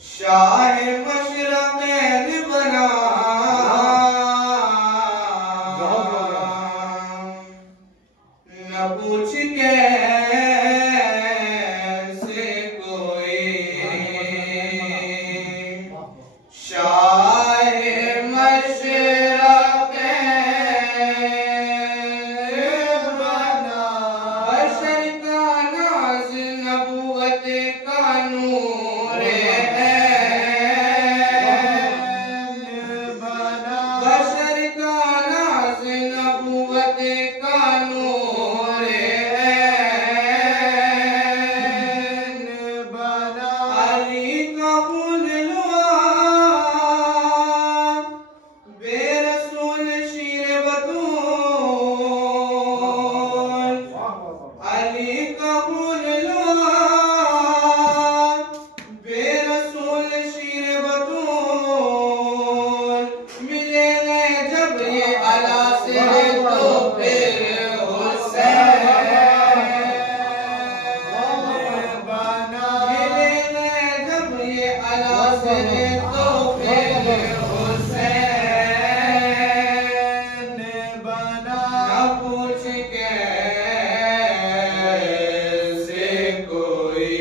شاہ مشرقین بنا نہ پوچھ کیسے کوئی شاہ مشرقین بنا بشر کا ناز نبوت کا نور ہے بشر کا ناز نبوت کا نور ہے علی کا خون لوا بے رسول شیر بطول علی کا خون لوا بے رسول شیر بطول ملے گئے جب یہ علا سے تو پھر حسین ملے گئے جب یہ علا سے تو پھر حسین نہ پوچھ کیسے کوئی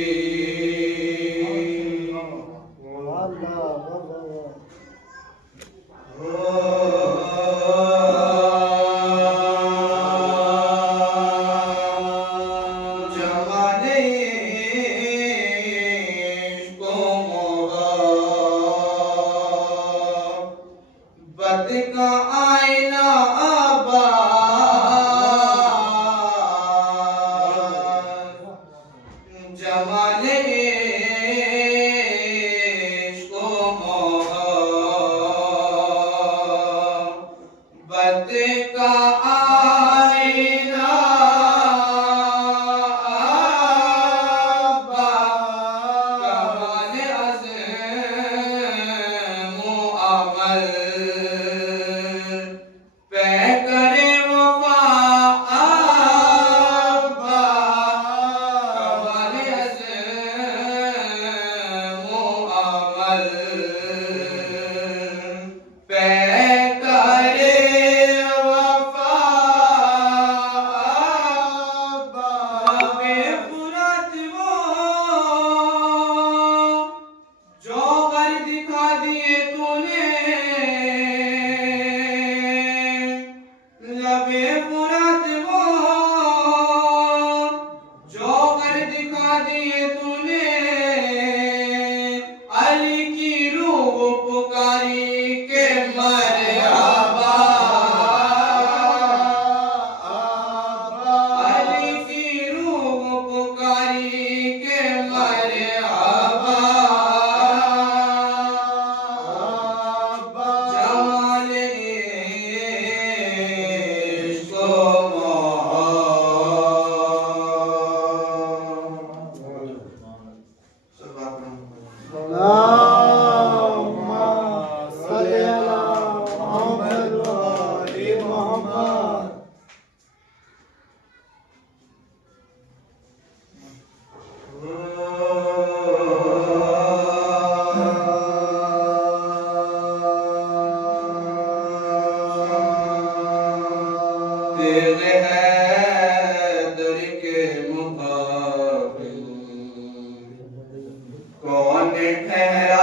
جمال عشق و محبت کا آئینہ آباد جمال عشق و محبت کا آئینہ آباد کمال عزم و عمل پیکر وفا آباد کمال عزم و عمل پیکر وفا آباد بے فرات وہ جوہر دکھا دیے تو نے لبے فرات وہ جوہر دکھا دیے تو نے علی کی روح پکاری کے مرحبا علی کی روح پکاری کے مرحبا جمال عشق و اللهم صل على محمد وآل محمد تیغ حیدر کے مقابل کون ٹھہرا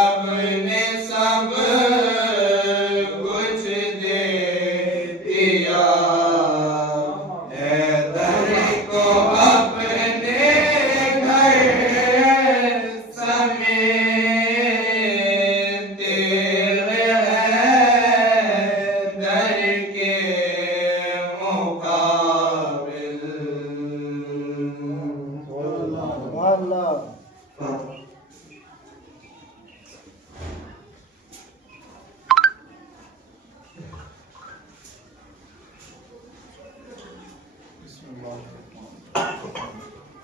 رب نے سب کچھ دے دیا حیدر کو اپنے گھر سمیتے حیدر کے مقابل اللہ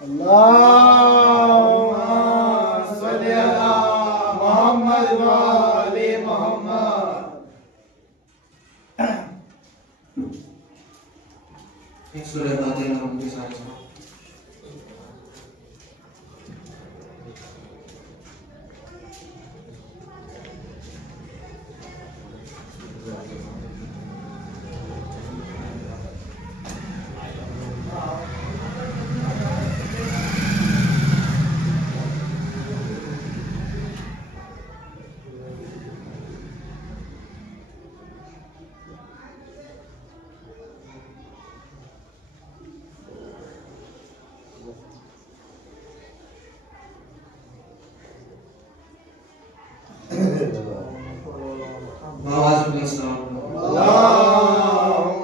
اللهم صل على محمد وآل محمد. ایک سورہ فاتحہ ہم کے ساتھ آواز میں السلام اللهم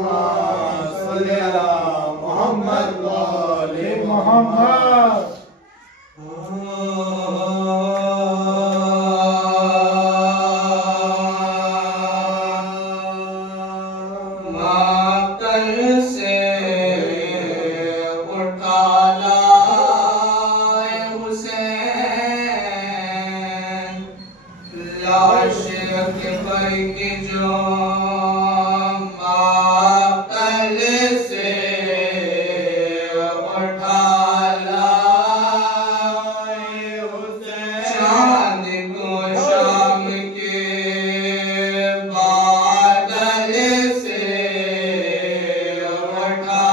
صل على محمد وآل محمد. ماتل سے اٹھا لائے حسین لاش اکبر کی جو ماتل سے اٹھا لائے حسین چاند کو شام کے بادل سے اٹھا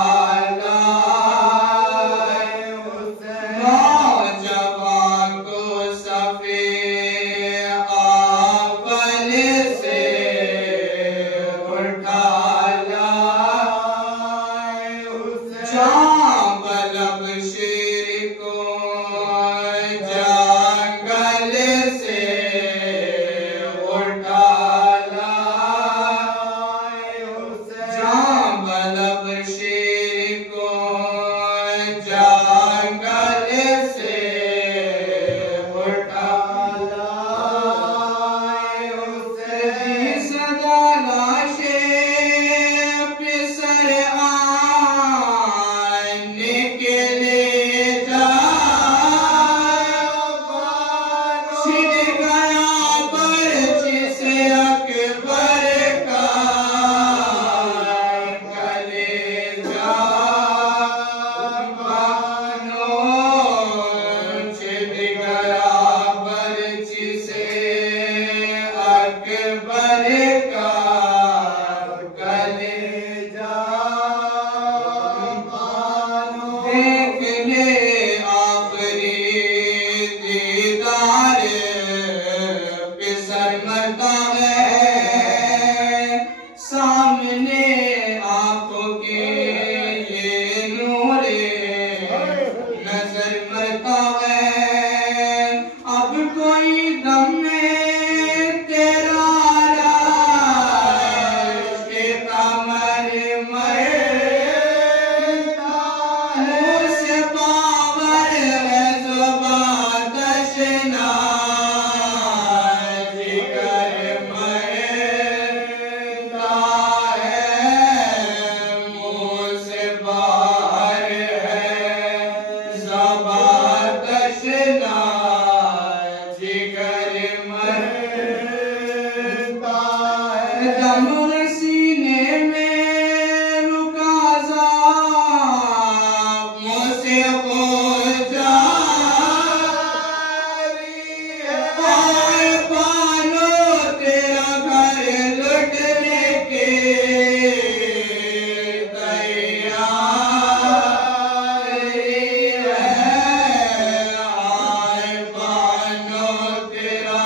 لائے حسین نوجوان کو صفی اول سے اٹھا لائے حسین جہاں بلب شیر کو جنگل سے اٹھا لائے حسین جہاں بلب شیر کو جنگل سے اٹھا لائے حسین صدا لاشیں پسر آنے کے لے جائے چھن گیا برچ سے اکبر کا کلیجہ بانو چھن گیا برچ سے اکبر کا کلیجہ بانو دیکھ لے آخری دیدار پسر مرتا ہے سامنے آنکھوں کے یہ نور نظر مرتا ہے اب کوئی دم میں تیرا رشک قمر مرتا ہے سے باور ہے زبان تشنا جگر مرتا ہے منہ سے باہر ہے زبان تشنا جگر مرتا ہے دم سینے میں رکا ذاب منہ سے ہو جاری ہے آئے بانو تیرا گھر لٹنے کے تیاری ہے آئے بانو تیرا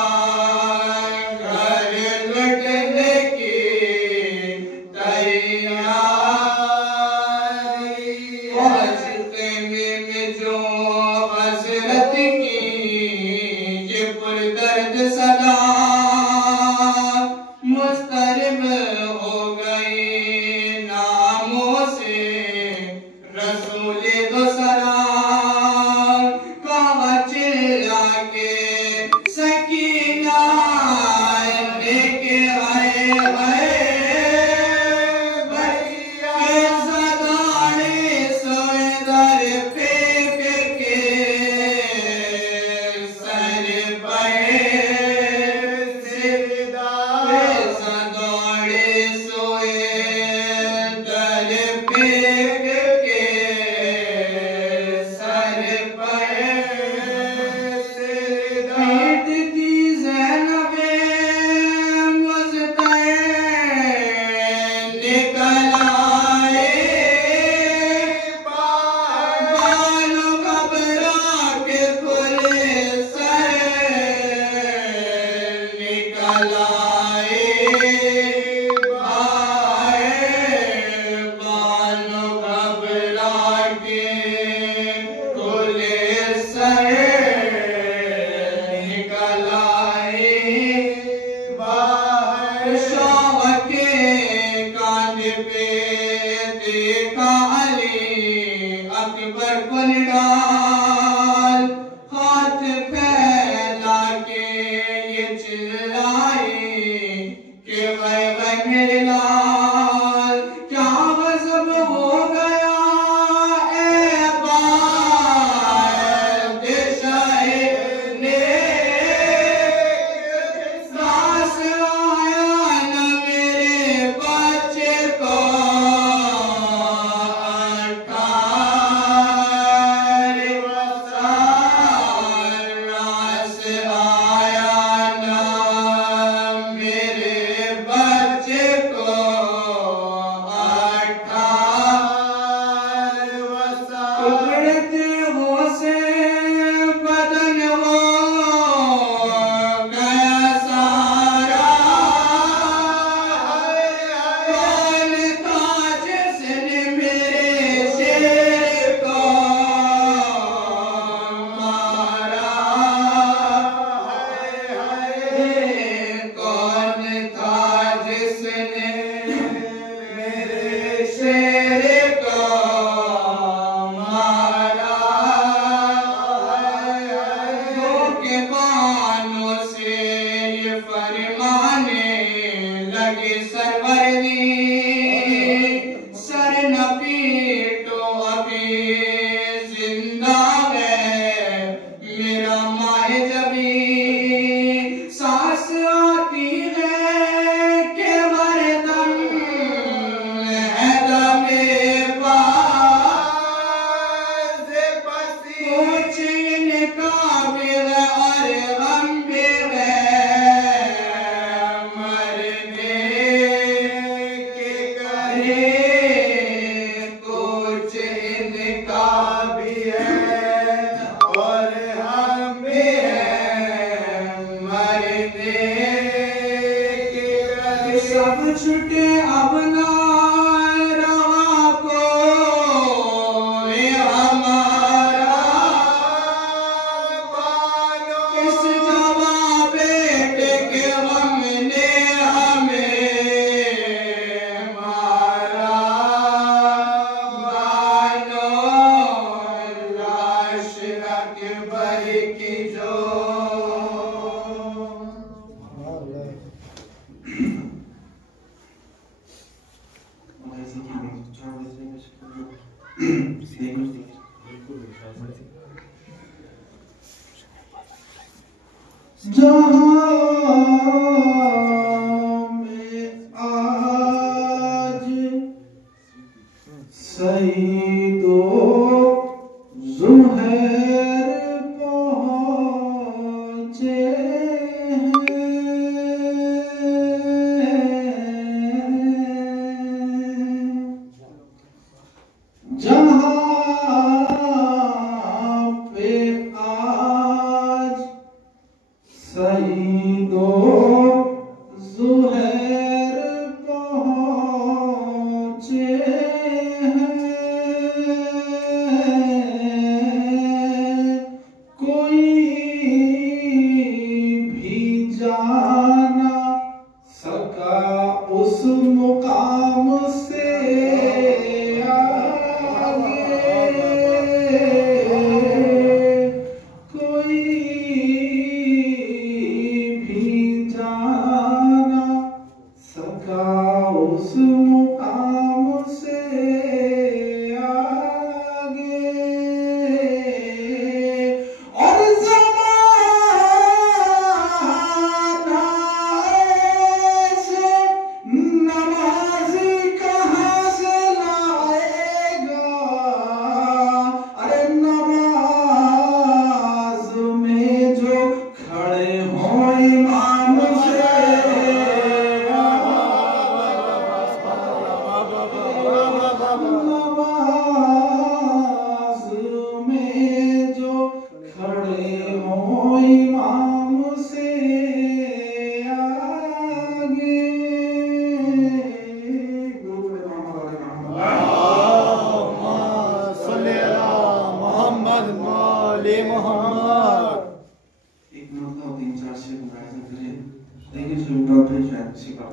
کسی بات پہ شاید کسی کا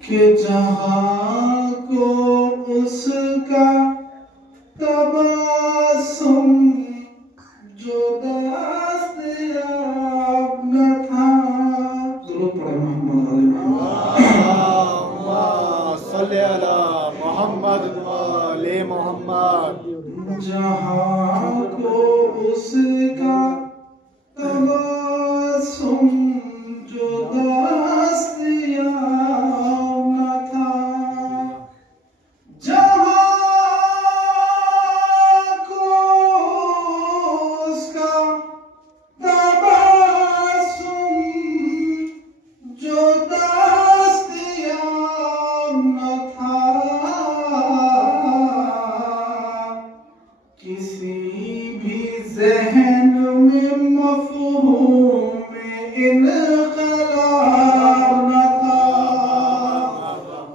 کہ جہاں کو اس کا تبسم جو دست یاب نہ تھا. ضرورت پڑے محمد علی محمد صلی علی محمد علی محمد. جہاں کو اس کا تبسم جو دست یاب نہ تھا. جہاں کو اس کا تبسم جو دست یاب نہ تھا. کسی بھی ذہن میں مفہوم انقلاب نہ تھا.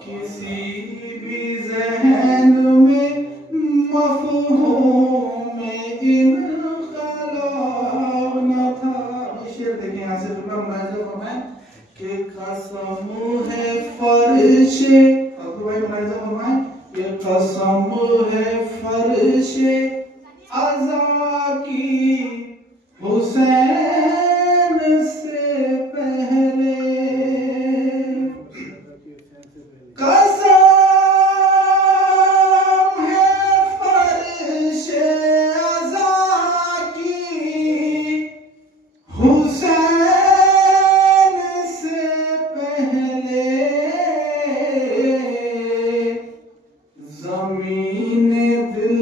کسی بھی ذہن میں مفہوم انقلاب نہ تھا. شعر دیکھیں یہاں سے پورا ملاحظہ فرمائیں کہ قسم ہے فرش ابو بھائی ملاحظہ فرمائیں کہ قسم ہے فرش عزا کی حسین سے پہلے. قسم ہے فرش عزا کی حسین سے پہلے. زمین دل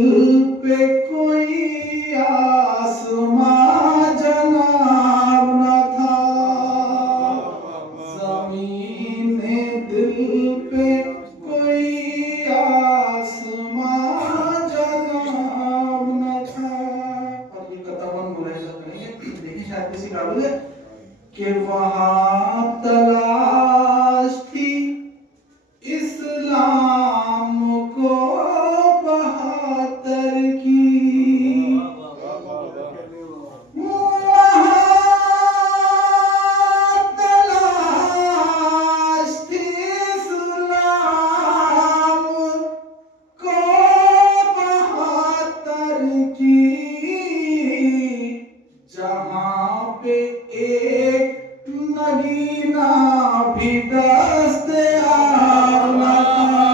پہ کوئی آسمان جناب نہ تھا. زمین دل پہ کوئی آسمان جناب نہ تھا. اور یہ قطعاً ملاحظہ کریں گے دیکھیں شاید کسی قابل ہے کہ وہاں تلاش تھی اسلام کو بہتر کی. وہاں تلاش تھی اسلام کو بہتر کی. جہاں پہ ایک نگینہ بھی دستیاب نہ تھا.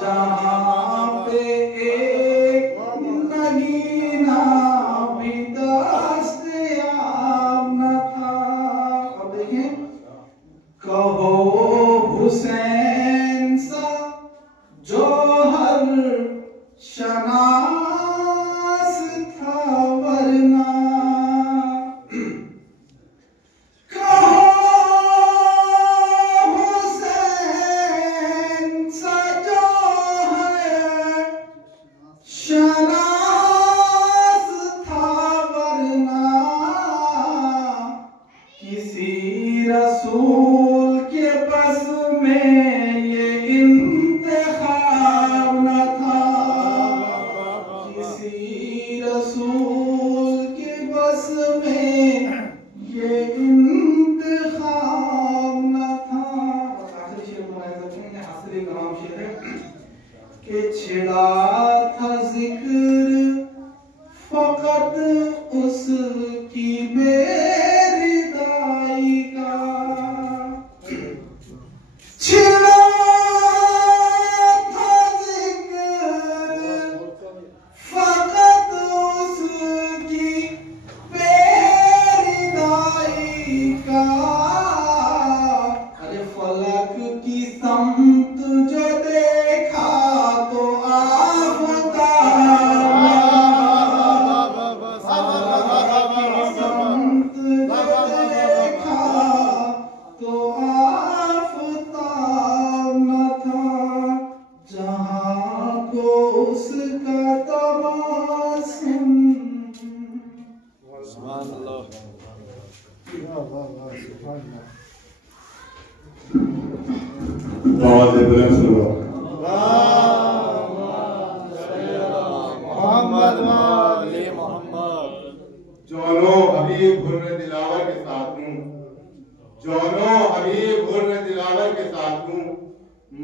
جہاں پہ ایک نگینہ بھی دستیاب نہ تھا. اب دیکھیں کہو حسین سا جوہر شناس تھا ورنہ. رسول کے بس میں یہ انتخاب نہ تھا. کسی رسول کے بس میں یہ انتخاب نہ تھا. آخری شعر ملاحظہ کریں گے حاصل کلام شعر ہے کہ چھڑا تھا ذکر فقط اس کی بیردائی کا. چھڑا تھا ذکر فقط اس کی بیردائی کا. ارے فلک کی سمت جو دیکھا تو جو لوگ ابھی حبیب حر دلاور کے ساتھ ہوں، جونو حبیب حر دلاور کے ساتھ ہوں،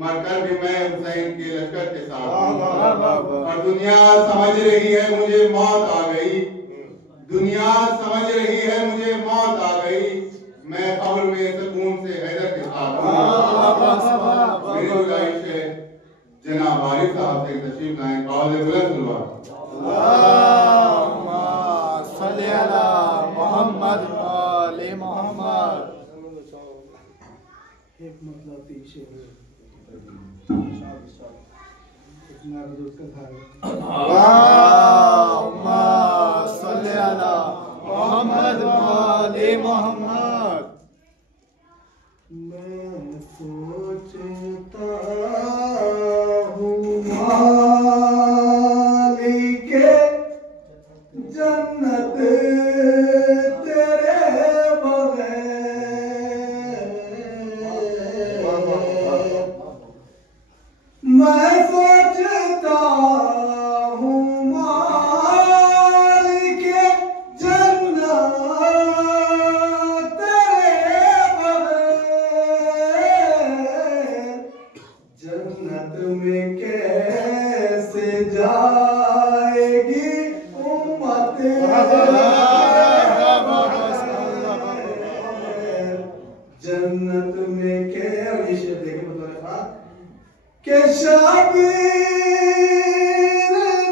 مر کر بھی میں حسین کے لشکر کے ساتھ ہوں۔ اور دنیا سمجھ رہی ہے مجھے موت آ گئی، دنیا سمجھ رہی ہے مجھے موت آ گئی، میں قبر میں سکون سے حیدر کے ساتھ ہوں۔ میری گزارش ہے جناب عارف صاحب سے تشریف لائیں، قول بلند سلوات۔ اللہم صلی علی محمد آل محمد۔ ایک مطلب پیچھے اللہم صلی علی محمد آل محمد۔ میں سوچتا ہوں مالک جنت تیرے بغیر، میں سوچتا ہوں مالک جنت تیرے بغیر، جنت میں کیسے جائے گی امت، جنت میں کیسے کہ شبیر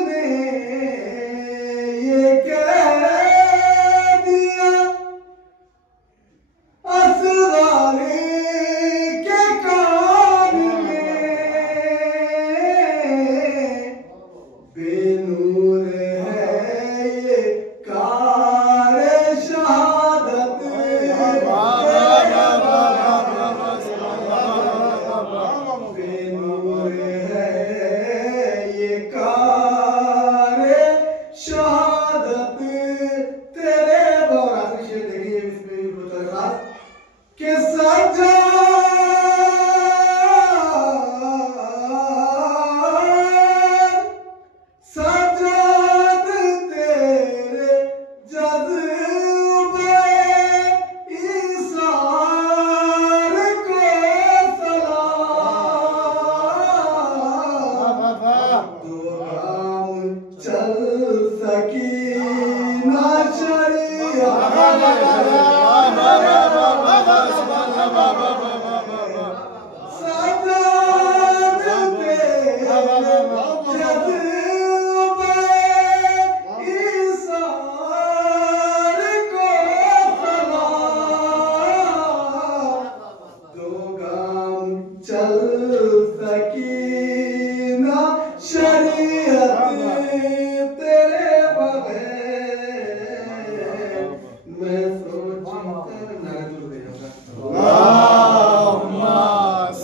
نے یہ کہہ دیا اصغر کے کان میں، بے نور ہے یہ کار شہادت، بے نور ہے یہ کار شہادت تیرے بغیر۔ شیر دیکھیے اس میں متعلق کہ سجاد تیرے جذبے ایثار کو سلام، دو گام چل سکینہ شریعت، سجاد تیرے جذبے ایثار کو سلام، دو گام چل سکینہ شریعت تیرے بغیر، میں سوچتا اللہم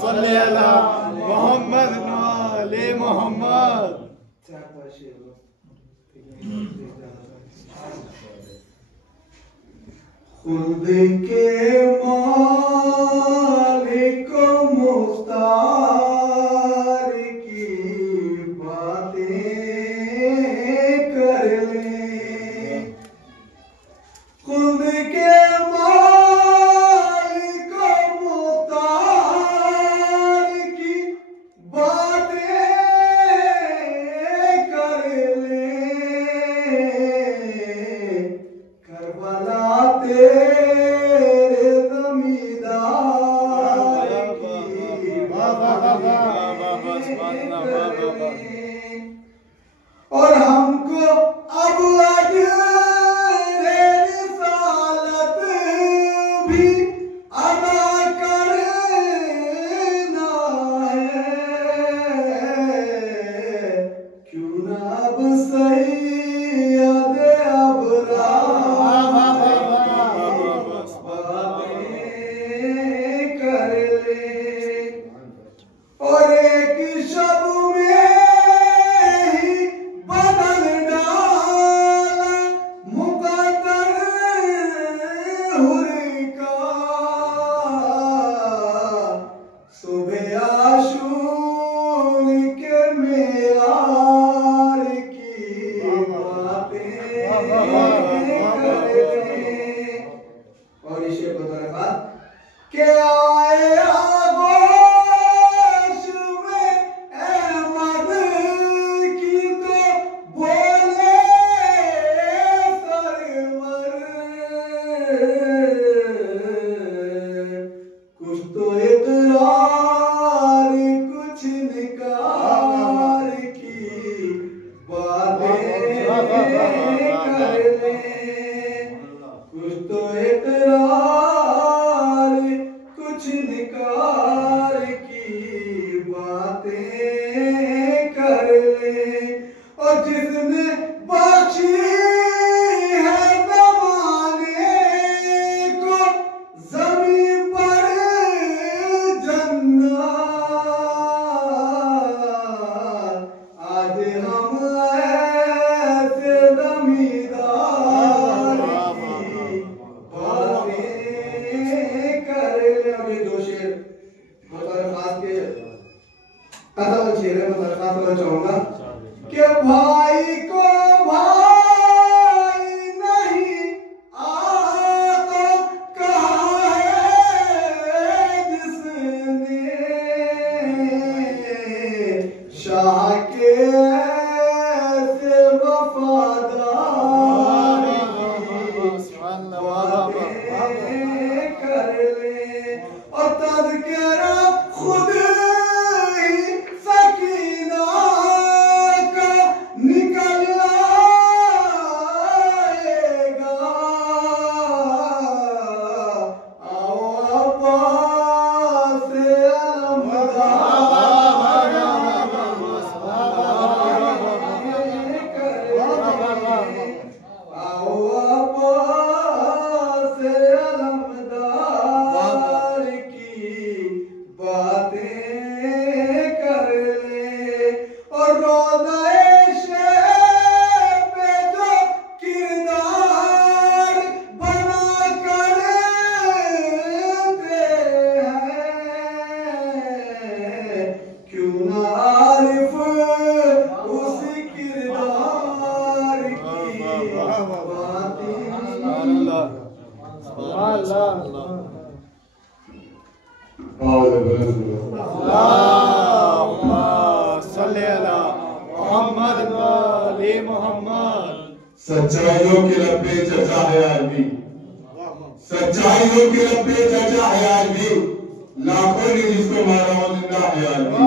صلی علی محمد آل محمد۔ خود کے مالک و مختار کی باتیں کر لیں، خود کے مالک و مختار کی باتیں کر لیں، کربلا تیرے زمیندار کی باتیں کر لیں، اور ہم کو اب اجر رسالت تو اقرار کچھ نکار کی باتیں کر لے اور جس نے بخشی ہے زمانے کو زمین پر جنات آج ہم ایسے زمیندار کی باتیں کر لے. اب یہ دو شعر درخواست کے قدم شعر ہے. میں درخواست کرنا چاہوں گا کہ بھائی کو بھائی نہیں آتا کہا ہے جس نے شاہ کے ایسے وفادار باتیں کر لے اور تذکرہ خود ہی سکینہ کا نکل آئے گا. آؤ عباس علمدار آؤ عباس علمدار کی باتیں کر لے اور روضہ شیخ پہ جو کردار بنا کرتے ہیں کیوں نہ عارف اس کردار کی باتیں اللہم صلی علی محمد و آل محمد. سچائیوں کے لبے چچا ہے عربی سچائیوں کے لبے چچا ہے عربی لاکھوں نے جس کو مارا وہ زندہ ہے عربی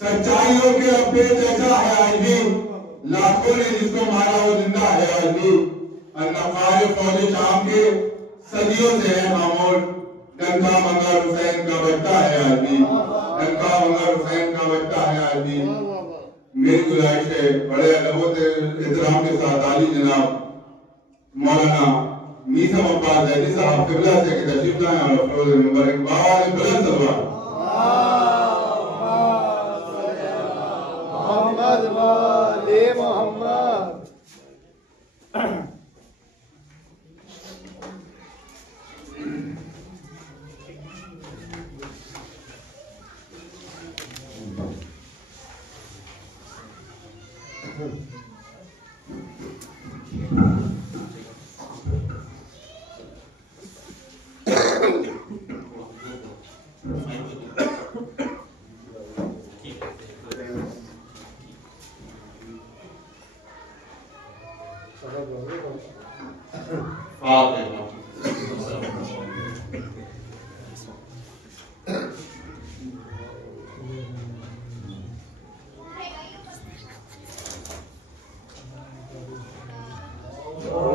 سچائیوں کے لبے چچا ہے عربی لاکھوں نے جس کو مارا وہ زندہ ہے عربی. النفار فوج شام کے صدیوں سے ہے خاموش ڈنکا منگر حسین کا بچہ ہے عربی ڈنکا منگر حسین کا بچہ ہے عربی. میری گزارش ہے بڑے ادب و احترام کے ساتھ عالی جناب مولانا میثم عباس زیدی صاحب قبلہ سے کہ تشریف لائیں اور افروز منبر اقبال بلند سلوات. محمد و آل محمد.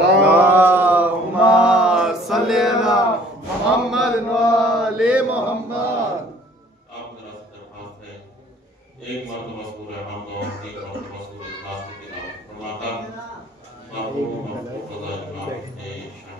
اللہم صلی علی محمد و آل محمد. آپ ذرا سے درخواست ہے ایک مرتبہ سورہ حمد اور ایک مرتبہ سورہ اخلاص کی تلاوت فرماتا مرحوم محفوظ رضا جناب شاہ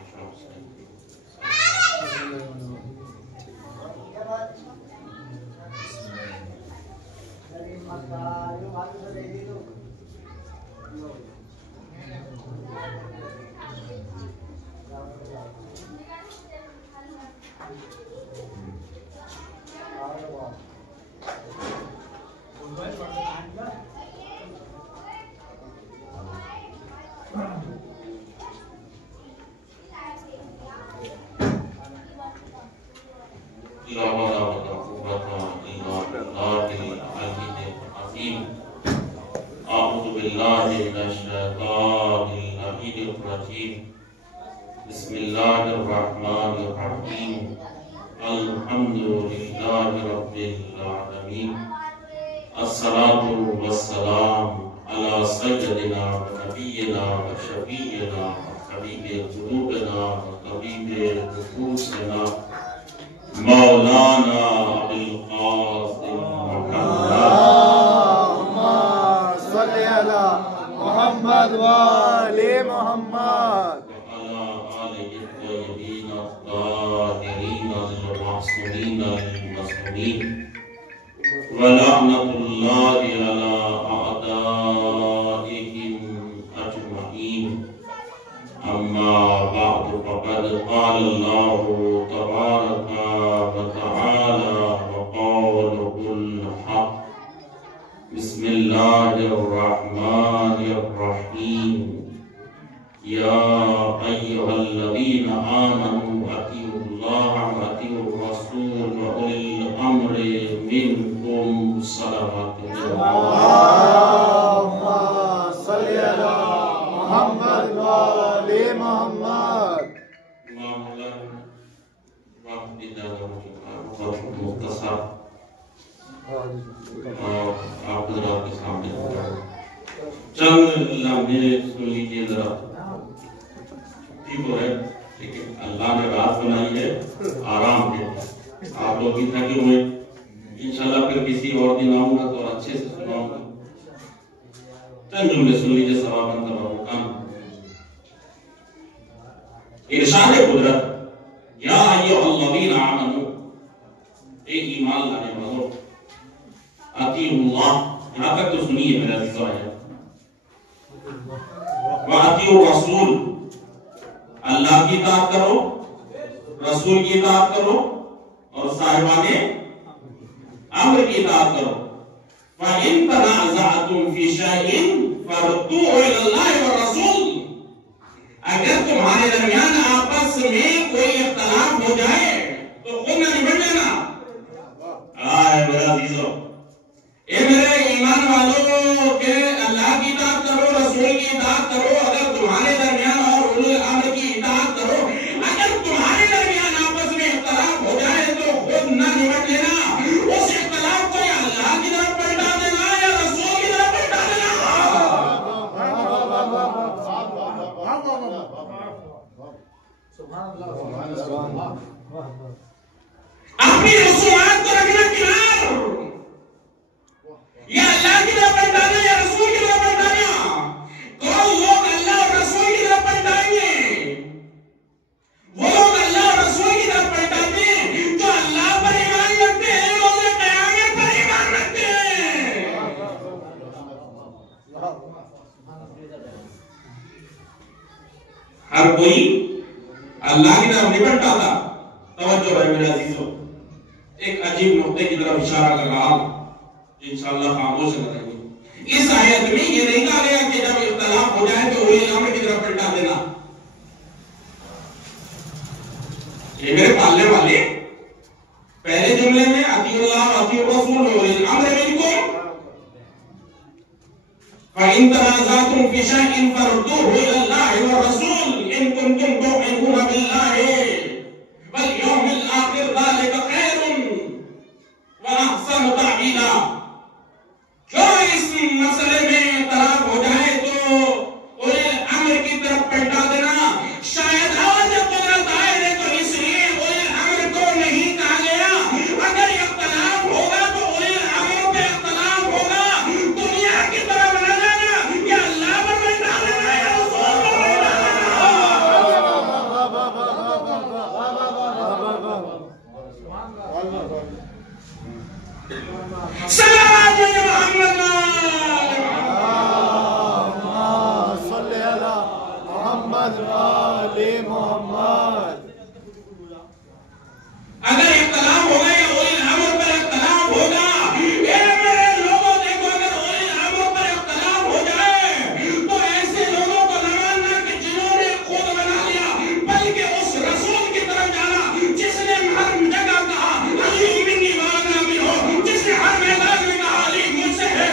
حسین. أعوذ بالله من الشيطان الرجيم بسم الله الرحمن الرحيم الحمد لله رب العالمين الصلاة والسلام على سيدنا ونبينا وشفيعنا وحبيب قلوبنا طبيب نفوسنا مولانا أبي القاسم محمد اللهم صل على محمد وآل محمد وعلى آله الطيبين الطاهرين المعصومين المصونين ولعنة الله على أعدائهم أجمعين أما بعد فقد قال الله تبارك وتعالى وقوله الحق بسم الله الرحمن الرحيم يا أيها الذين آمنوا أطيعوا الله وأطيعوا الرسول وأولي الأمر منكم صلوات اللهم صل على محمد وآل محمد معمولاً وقت بہت مختصر اور آپ حضرات کے سامنے چند لمحے سن لیجیے ذرا ٹھیک تو ہے لیکن اللہ نے رات بنائی ہے آرام ہے آپ لوگ بھی تھکے ہوئے انشاءاللہ پھر کسی اور دن آؤں گا تو اچھے سے سناؤں گا چند جملے سن لیجیے ثواباً تبرکاً ارشاد قدرت یا ایھا الذین آمنوا اے ایمان لانے والو اطیعوا اللہ یہاں تک تو سنیے میرے عزیزو واطیعوا الرسول اللہ کی اطاعت کرو رسول کی اطاعت کرو اور صاحبان امر کی اطاعت کرو فَإِن تَنَازَعْتُمْ فِي شَيْءٍ فَرُدُّوهُ إِلَى اللَّهِ وَالرَّسُولِ اگر تمہارے درمیان آپس میں کوئی اختلاف ہو جائے تو خود نہ نمٹ لینا آئے میرا عزیزو اے میرے ایمان والوں کہ اللہ کی اطاعت کرو رسول کی اطاعت کرو اگر تمہارے درمیان اور اولو الامر کی اطاعت کرو اگر تمہارے درمیان آپس میں اختلاف ہو جائے تو خود نہ نمٹ لینا اس اختلاف کو یا اللہ کی طرف پلٹا دینا یا رسول کی طرف پلٹا دینا اپنی رسومات کو رکھنا کنار یا اللہ کی طرف پلٹانا یا رسول کی طرف پلٹانا کون لوگ اللہ اور رسول کی طرف پلٹائیں گے وہ لوگ اللہ اور رسول کی طرف پلٹاتے ہیں جو اللہ پر ایمان رکھتے ہیں روز قیامت پر ایمان رکھتے ہیں ہر کوئی اللہ کی طرف نہیں پلٹاتا توجہ ہے میرے عزیزو ایک عجیب نقطے کی طرف اشارہ کر رہا ہوں انشاءاللہ خاموش نہ رہیں گے اس آیت میں یہ نہیں کہا گیا کہ جب اختلاف ہو جائے تو اولی الامر کی طرف پلٹا دینا یہ میرے پالنے والے پہلے جملے میں اطیعوا اللہ واطیعوا الرسول واولی الامر منکم فَإِن تَنَازَعْتُمْ فِي شَيْءٍ فَرُدُّوهُ إِلَى اللَّهِ وَالرَّسُولِ إِن كُنتُمْ تُؤْمِنُونَ بِاللَّهِ وَالْيَوْمِ الْآخِرِ ذَلِكَ خَيْرٌ وَأَحْسَنُ تَأْوِيلًا جو اس مسئلے میں اختلاف ہو جائے تو اولی الامر کی طرف پلٹا دینا شاید آج قدرت آئے دے تو اس لیے اولی الامر کو نہیں کہا گیا اگر اختلاف ہوگا تو اولی الامر پہ اختلاف ہوگا دنیا کی طرف نہ جانا یا اللہ پر پلٹا دینا یا رسول پر پلٹا دینا سلام محمد اللهم صل على محمد وآل محمد اگر اختلاف ہوگا یا اولی الامر پر اختلاف ہوگا اے میرے لوگوں دیکھو اگر اولی الامر پر اختلاف ہو جائے تو ایسے لوگوں کو نہ ماننا کہ جنہوں نے خود بنا لیا بلکہ اس رسول کی طرف جانا جس نے ہر جگہ کہا علی منی وانا منہ جس نے ہر میدان میں کہا علی مجھ سے ہے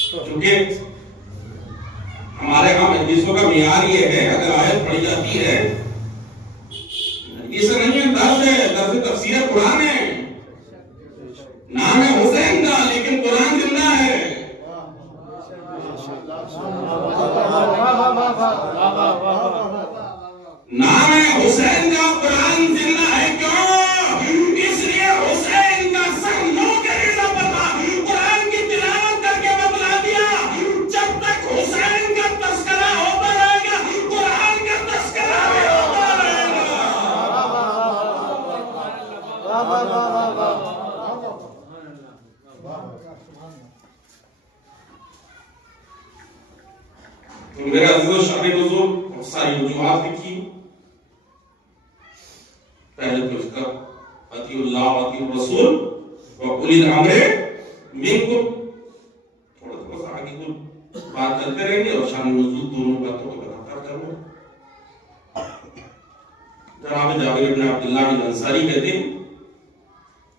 چونکہ ہمارے ہاں مجلسوں کا معیار یہ ہے، اگر آیت پڑھی جاتی ہے اس نہیں ہے، درس تفسیر قرآن ہے، نام ہے حسین کا لیکن قرآن زندہ ہے۔ نام ہے حسین کا، قرآن زندہ ہے، کیوں؟ اس لیے حسین کا سر نو کے ریزہ پر تھا، قرآن کی تلاوت کر کے بتلا دیا جب تک حسین کا تذکرہ ہوتا رہے گا قرآن کا تذکرہ بھی ہوتا رہے گا۔ تو میرے عزیز شاہ حضور بہت ساری وجوہات لکھی، پہلے تو اس کا اطیع اللہ و اطیع الرسول و اولی الامر منکم، تھوڑا سا آگے کو بات کرتے رہیں گے اور شان نزول دونوں باتوں کو بتاتا چلوں۔ جناب جابر بن عبداللہ بن انصاری کہتے ہیں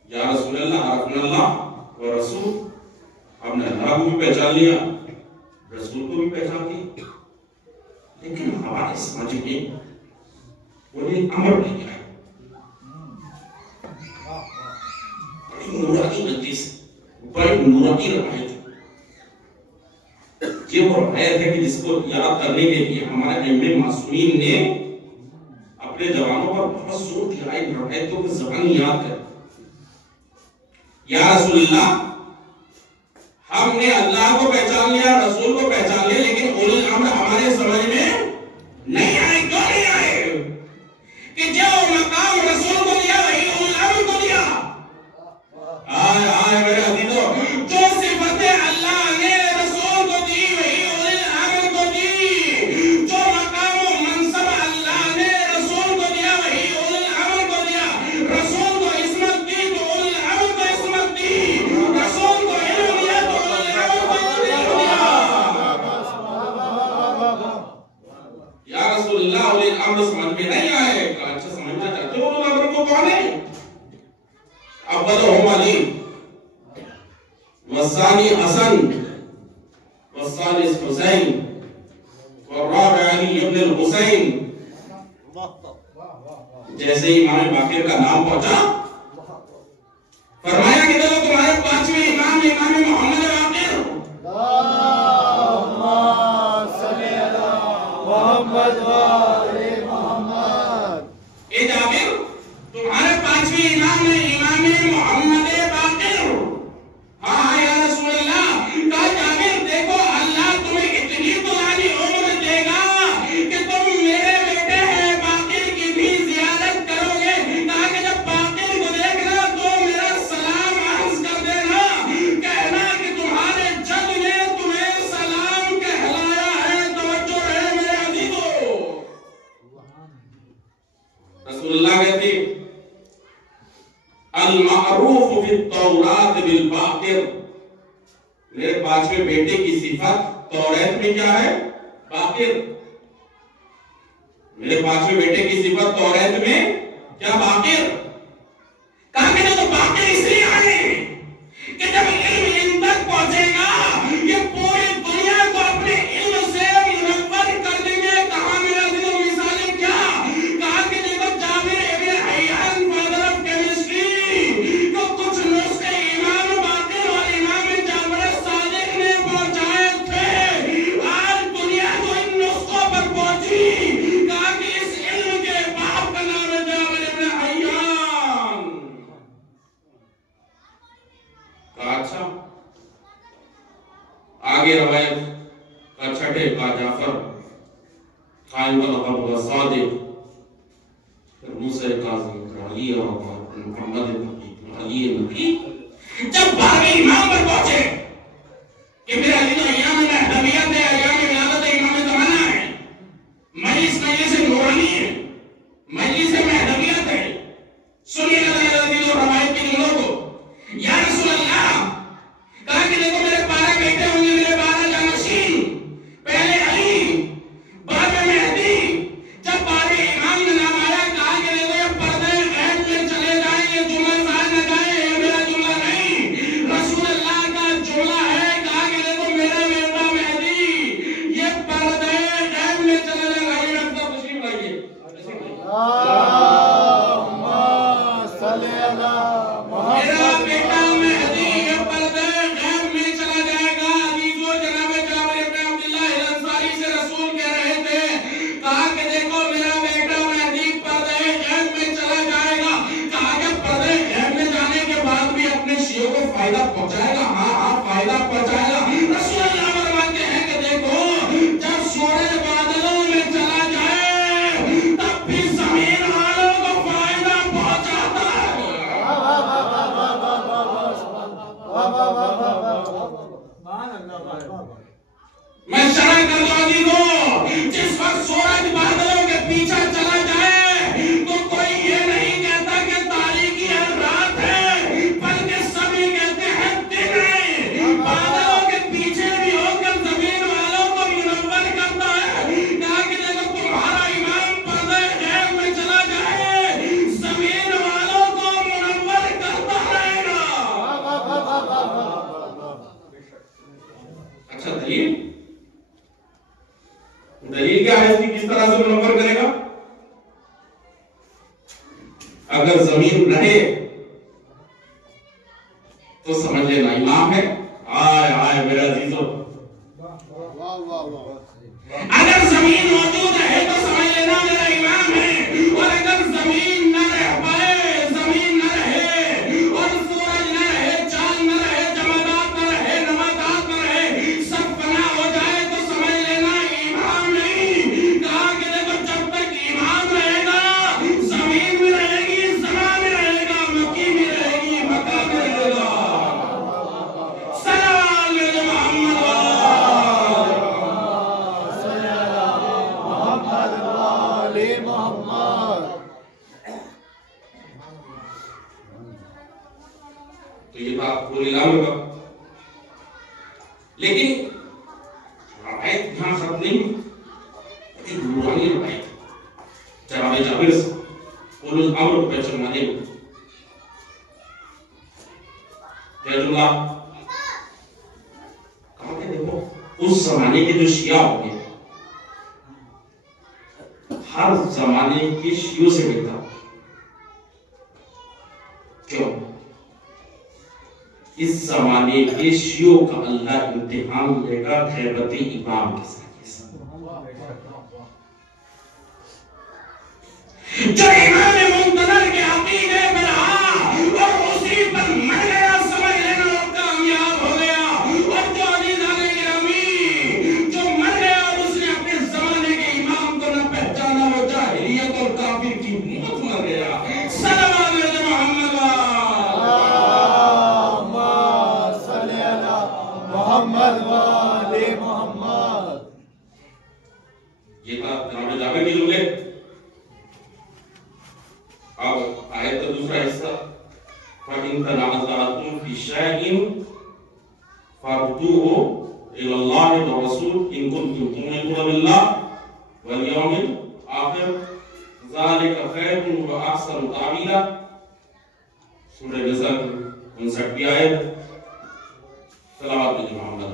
یا رسول اللہ عرفنا اللہ و رسول، ہم نے اللہ کو بھی پہچان لیا رسول کو بھی پہچان لیا، لیکن ہمارے سمجھ میں اولی الامر نہیں آئے۔ نورانی مجلس، بڑی نورانی روایت، یہ وہ روایت ہے کہ جس کو یاد کرنے کے لیے ہمارے ائمہ معصومین نے اپنے جوانوں پر بہت زور دیا ان روایتوں کی زبانی یاد کر۔ یا رسول اللہ، ہم نے اللہ کو پہچان لیا، رسول کو پہچان لیا، لیکن اولی الامر ہمارے سمجھ میں نہیں آئے۔ کیوں نہیں آئے؟ کہ جو مقام رسول کو دیا وہی اولی الامر کو دیا۔ آئے آئے میرے عزیزوں، جو صفتیں اللہ نے رسول کو دی وہی اولی الامر کو دی، جو مقام و منصب اللہ نے رسول کو دیا وہی اولی الامر کو دیا۔ رسول کو عصمت دی تو اولی الامر کو عصمت دی، رسول کو علم دیا تو اولی الامر کو علم دیا۔ یا رسول اللہ، اولی الامر سمجھ میں نہیں آئے، اچھا سمجھنا چاہتے ہو اولی الامر کو کون ہے؟ اولهم علی والثانی حسن والثالث حسین والرابع علی ابن الحسین۔ جیسے ہی امام باقر کا نام پہنچا فرمایا کہ دیکھو تمہارے پانچویں امام امام محمد باقر۔ اللہم صلی علی محمد و آل محمد۔ اے جابر، تمہارے پانچویں امام امام محمد باقر۔ ہاں یا رسول اللہ، کہا جابر دیکھو اللہ تمہیں اتنی طولانی عمر دے گا کہ تم میرے بیٹے ہیں باقر کی بھی زیارت کرو گے۔ کہا کہ جب باقر کو دیکھنا تو میرا سلام عرض کر دینا، کہنا کہ تمہارے جد نے تمہیں سلام کہلایا ہے۔ توجہ ہے میرے عزیزو۔ رسول اللہ کہتے المعروف فی التورات بالباقر، میرے پانچویں بیٹے کی صفت توریت میں کیا ہے؟ باقر۔ میرے پانچویں بیٹے کی صفت توریت میں کیا؟ باقر۔ کہا کہ تو باقر اس لیے آئے کہ جب علم ان تک پہنچے گا یہ پوری دنیا کو اپنے علم سے منور کر دیں گے۔ کہاں میرا دل و مثالیں کیا؟ کہا کہ دیکھو جابر ابن حیان فادر آف کیمسٹری کو کچھ نسخے امام باقر اور امام جعفر صادق نے پہنچائے تھے، آج دنیا کو ان نسخوں پر پہنچی۔ کہا کہ اس علم کے باپ کا نام ہے جابر ابن حیان۔ کہا اچھا، آگے روایت کا چھٹے کا جعفر قائم الغب و صادق، پھر موسیٰ کاظم، پھر علی اور محمد علی نبی۔ جب 12ویں امام پر پہنچے کہ میرے علی تو ایام مہدویت ہے، ایام ولادت امام زمانہ ہے، مجلس نورانی ہے، مجلس مہدویت ہے۔ سنیے عزیز و روایت کے جملوں کو۔ یا رسول اللہ، کہا کہ دیکھو میرے 12 بیٹے ہوں گے، میرے 12 جانشین، پہلے علی، بعد میں مہدی۔ جب 12 امام کا نام آیا کہا کہ دیکھو یہ پردے غیب میں چلے جائیں، یہ جملہ ظاہر نہ جائے، یہ میرا جملہ نہیں۔ رسول اللہ فائدہ پہنچائے گا. رسول اللہ فرماتے ہیں کہ دیکھو جب سورج بادلوں میں چلا جائے تب بھی زمین والوں کو فائدہ پہنچاتا ہے. میں شرح کر دوں گی کو جس وقت سورج بادلوں کے پیچھے چلا جائے تو کوئی یہ نہیں کہتا کہ تاریکی ہے رات ہے بلکہ سبھی کہتے ہیں دن ہے. بادلوں کے پیچھے بھی ہو کر زمین والوں کو منور کرتا ہے. کہا کہ دیکھو تمہارا امام پردہ غیب میں چلا جائے زمین والوں کو منور کرتا رہے گا. اچھا دلیل کیا ہے اس کی کس طرح سے منور کرے گا؟ اگر زمین رہے تو سمجھ لینا امام ہے. آئے آئے میرا عزیزو, اگر زمین موجود ہے تو سمجھ لینا میرا امام ہے. اور اگر زمین نہ رہ پائے, زمین نہ رہے اور سورج نہ رہے, چاند نہ رہے, جمادات نہ رہے, نباتات نہ رہے, سب فنا ہو جائے تو سمجھ لینا امام نہیں. کہا کہ دیکھو جب تک امام رہے گا زمین بھی رہے گی, زمان بھی رہے گا, مکی بھی رہے گی, مکہ بھی رہے گا. سلام علیہ محمد تو یہ بات پوری لام کا. لیکن روایت یہاں ختم نہیں, ایک نورانی روایت جناب جابر سے اولو الامر کو پہچان مانے گا. فیض اللہ کہا کہ دیکھو اس زمانے کے جو شیعہ ہو گئے ہر زمانے کے شیعوں سے ملتا. کیوں؟ اس زمانے کے شیعوں کا اللہ امتحان لے گا غیبت امام کے ساتھ. جو امام منتظر کے عقیدے پر رہا اور اسی پر مر گیا سمجھ لینا وہ کامیاب ہو گیا. اور جو عزیزان گرامی جو مر گیا اور اس نے اپنے زمانے کے امام کو نہ پہچانا وہ جاہلیت اور کافر کی موت مر گیا. صلوات علی محمد محمد والے محمد. یہ بات جناب جابر کی جملے. اب آیت کا دوسرا حصہ فَإِن تَنَازَعْتُمْ فِي شَيْءٍ فَرُدُّوهُ إِلَى اللَّهِ وَالرَّسُولِ إِن كُنتُمْ تُؤْمِنُونَ بِاللَّهِ وَالْيَوْمِ الْآخِرِ ذَلِكَ خَيْرٌ وَأَحْسَنُ تَأْوِيلًا. سورہ نساء 59 آیت. صلوات علی محمد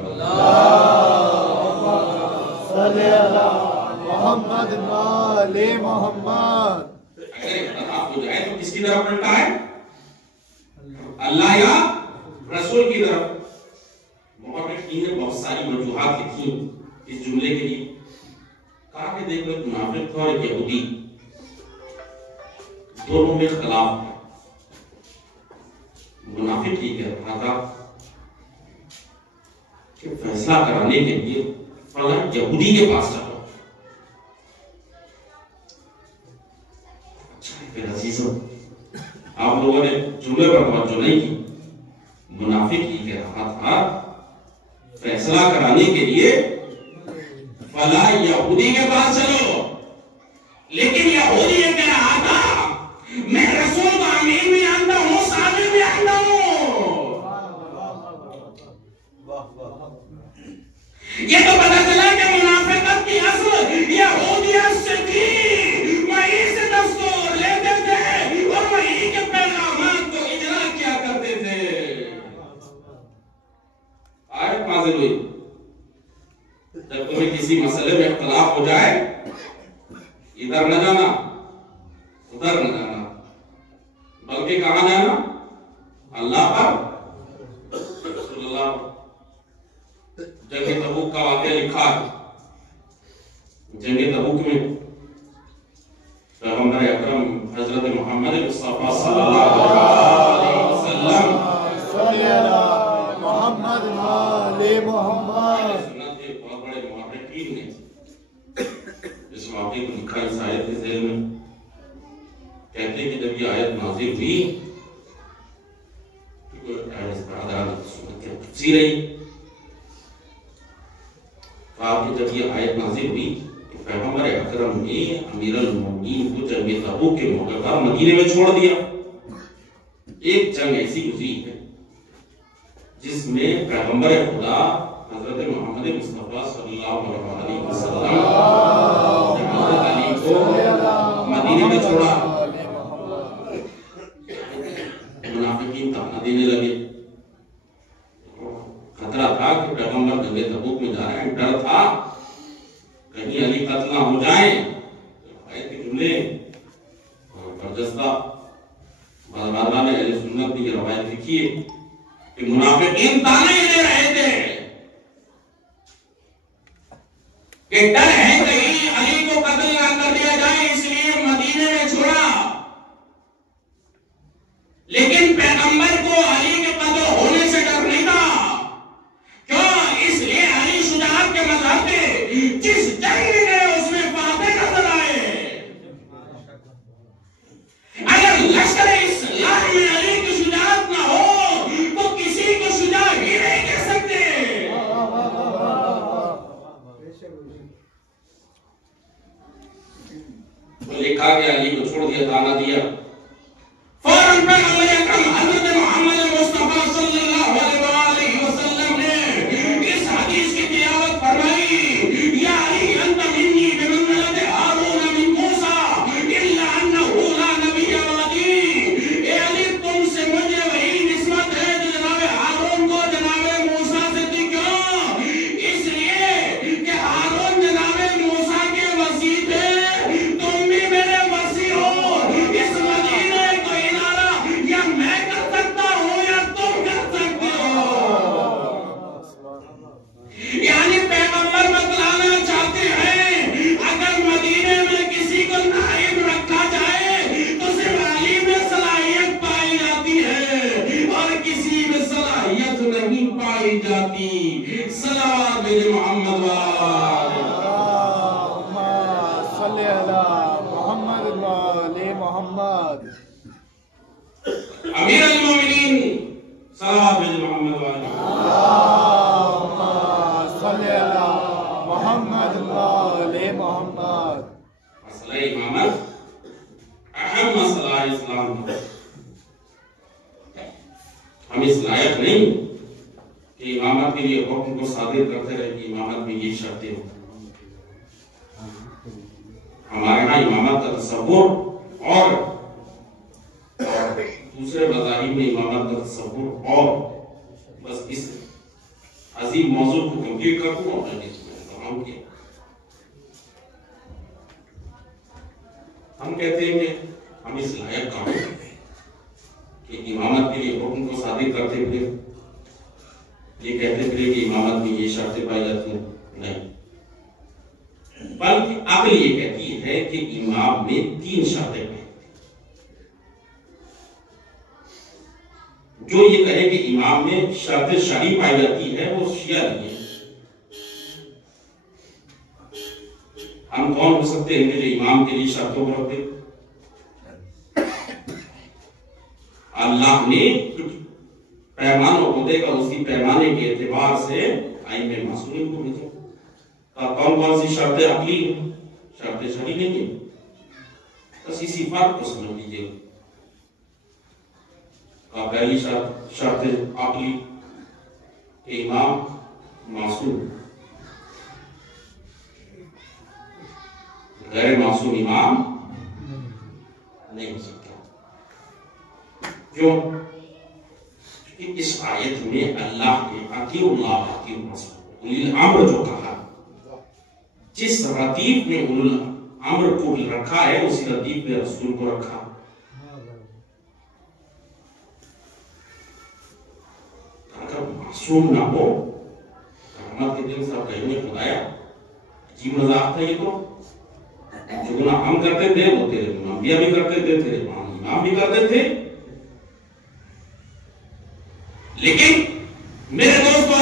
صلی اللہ محمد والے محمد. اگر اختلاف ہو جائے تو کس کی طرف پلٹا ہے؟ اللہ یا رسول کی طرف. محققین نے بہت ساری وجوہات لکھی اس جملے کے لیے. کہا کہ دیکھو ایک منافق تھا اور ایک یہودی, دونوں میں اختلاف ہے. منافق یہ کہتا تھا کہ فیصلہ کرانے کے لیے فلاں یہودی کے پاس جاؤ. اچھا پھر عزیزوں آپ لوگوں نے جملے پر توجہ نہیں کی. منافق یہ کہہ رہا تھا فیصلہ کرانے کے لیے فلاں یہودی کے پاس چلو, لیکن یہودی یہ کہہ رہا تھا میں رسول کو امین بھی آتا ہوں, صادق بھی آتا ہوں. یہ تو پتہ چلا کہ منافقت کی اصل یہودیت سے تھی. وہی سے دستور لیتے تھے اور وہی کے پیغامات کو اجرا کیا کرتے تھے. آیت نازل ہوئی جب تمہیں کسی مسئلے میں اختلاف ہو جائے ادھر نہ جانا ادھر نہ جانا بلکہ کہاں جانا؟ اللہ پر. رسول اللہ جنگ تبوک کا واقعہ لکھا ہے. جنگ تبوک میں پیغمبر اکرم حضرت محمد مصطفیٰ صلی اللہ علیہ وسلم صلی اللہ محمد محمد سنت کے بہت بڑے محققین نے اس واقعے کو لکھا اس آیت کے ذیل میں. کہتے ہیں کہ جب یہ آیت نازل ہوئی تو سنت کی تفسیر رہی. کہا کہ جب یہ آیت نازل ہوئی تو پیغمبر اکرم نے امیر المومنین کو جنگ تبوک کے موقع پر مدینے میں چھوڑ دیا. ایک جنگ ایسی گزری ہے جس میں پیغمبر خدا حضرت محمد مصطفیٰ صلی اللہ علیہ وسلم حضرت علی کو مدینے میں چھوڑا. منافقین تانا دینے لگے. خطرہ تھا کہ پیغمبر جنگ تبوک میں جا رہے ہیں. ڈر تھا کہیں علی قتل نہ ہو جائیں. آیت کے جملے برجستہ بازارہ نے اہل سنت نے یہ روایت لکھی ہے کہ منافقین تانے دے رہے تھے کہ ڈر ہے کہیں علی کو قتل نہ کر دیا جائے اس لیے مدینے میں چھوڑا. لیکن پیغمبر کو علی کے قتل ہونے سے ڈر نہیں تھا. کیوں؟ اس لیے علی شجاعت کے مظہر تھے. جس جنگ میں اس میں فاتح نظر آئے. اگر لشکر اسلام میں علی کی شجاعت نہ ہو تو کسی کو شجاع ہی نہیں کہہ سکتے. لکھا کہ علی کو چھوڑ دیا تانا دیا. فوراً پیغمبر اکرم حضرت محمد مصطفیٰ صلی اللہ علیہ وسلم نے اس حدیث کی تلاوت فرمائی. یا علی انت منی بمنزلۃ ہارون من موسیٰ الا انہ لا نبی بعدی. اے علی تم سے مجھے وہی نسبت ہے جو جناب ہارون کو جناب موسیٰ سے تھی. کیوں؟ اس لیے کہ ہارون جناب موسیٰ کے وسیع تھے. تم بھی میرے وسیع ہو. اس مدینے کو ادارہ یا میں کر سکتا ہوں یا تم کر سکتے ہو. یعنی پیغمبر بتلانا چاہتے ہیں اگر مدینے میں کسی کو نائب رکھا جائے تو صرف علی میں صلاحیت پائی جاتی ہے اور کسی میں صلاحیت نہیں پائی جاتی. صلوات میرے محمد اللہم صلی علی محمد وآل محمد. امیر المومنین صلوات میرے محمد اللہم صلی علی محمد وآل محمد. مسئلہ امامت اہم مسئلہ اسلام ہے. ہم اس لائق نہیں کہ امامت کے لیے حکم کو صادر کرتے رہے کہ امامت میں یہ شرطیں ہوں. ہمارے ہاں امامت کا تصور اور دوسرے مذاہب میں امامت کا تصور اور بس اس عظیم موضوع کو کمپلیٹ کر دوں اور تمام کیا. ہم کہتے ہیں کہ ہم اس لائق کام کہ امامت کے لیے حکم کو صادر کرتے ہوئے یہ کہتے تھے کہ امامت میں یہ شرطیں پائی جاتی ہیں. نہیں، بلکہ عقل یہ کہتی ہے کہ امام میں 3 شرطیں پائی. جو یہ کہے کہ امام میں شرط شرعی پائی جاتی ہے وہ شیعہ نہیں ہے. ہم کون ہو سکتے ہیں کہ جو امام کے لیے شرطوں کو رکھتے؟ اللہ نے پیمان عہدے کا اسی پیمانے کے اعتبار سے ائمہ معصومین کو بھیجا. کون کون سی شرطیں عقلی ہیں، شرطیں شرعی نہیں ہیں. بس اسی فرق کو سمجھ لیجیے. پہلی شرط عقلی کہ امام معصوم. غیر معصوم امام نہیں ہو سکتا. کیوں؟ اس آیت میں اللہ نے اطیعوا اللہ واطیعوا الرسول اولی الامر جو کہا، جس ردیف میں اولی الامر کو رکھا ہے اسی ردیف میں رسول کو رکھا. اگر معصوم نہ ہو قیامت کے دن سب کہیں گے خدایا عجیب مذاق تھا یہ. تو جو گناہ ہم کرتے تھے وہ تیرے انبیاء بھی کرتے تھے، تیرے امام بھی کرتے تھے. لیکن میرے دوست اور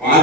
5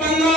15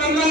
15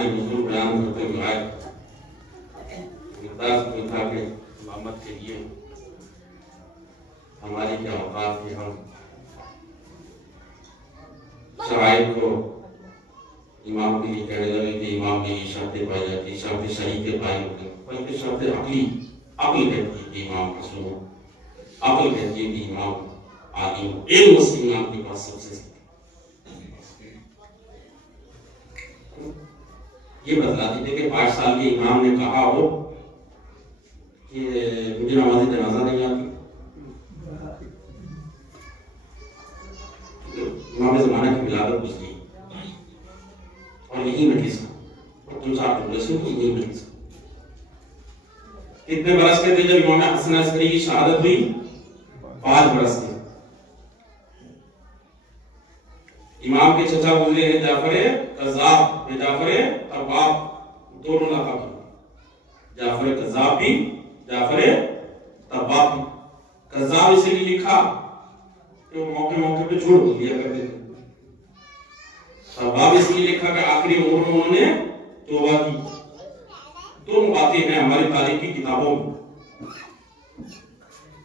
شان نزول بیان کرتے ہوئے آئے مقدار میں تھا کہ امامت کے لیے ہماری کیا اوقات کی ہم شرائط کو امام کے لیے کہنے لگے کہ امام کی شرطیں پائی جاتی شرط شریعت پائی ہوتی بلکہ شرط عقل کہتی ہے کہ امام مسلم ہو عقل کہتی ہے کہ امام عالم ہو علم اس امام کے پاس سب سے یہ بتلاتی تھے کہ 5 سال کے امام نے کہا ہو کہ مجھے نماز جنازہ نہیں آتی امام زمانہ کی ولادت گزری اور یہیں میں کھسا اور تم صاحب ٹکڑے سے یہیں میں کھسا کتنے برس کے تھے جب امام حسن عسکری کی شہادت ہوئی 5 برس کے امام کے چچا گزرے ہیں جعفر کذاب جعفر ارباب دونوں لقب جعفر کذاب بھی جعفر ارباب بھی کذاب اسے لیے لکھا کہ وہ موقع پہ جھوٹ بول دیا کرتے تھے ارباب اس لیے لکھا کہ آخری عمر میں انہوں نے توبہ کی دونوں باتیں ہیں ہماری تاریخ کی کتابوں میں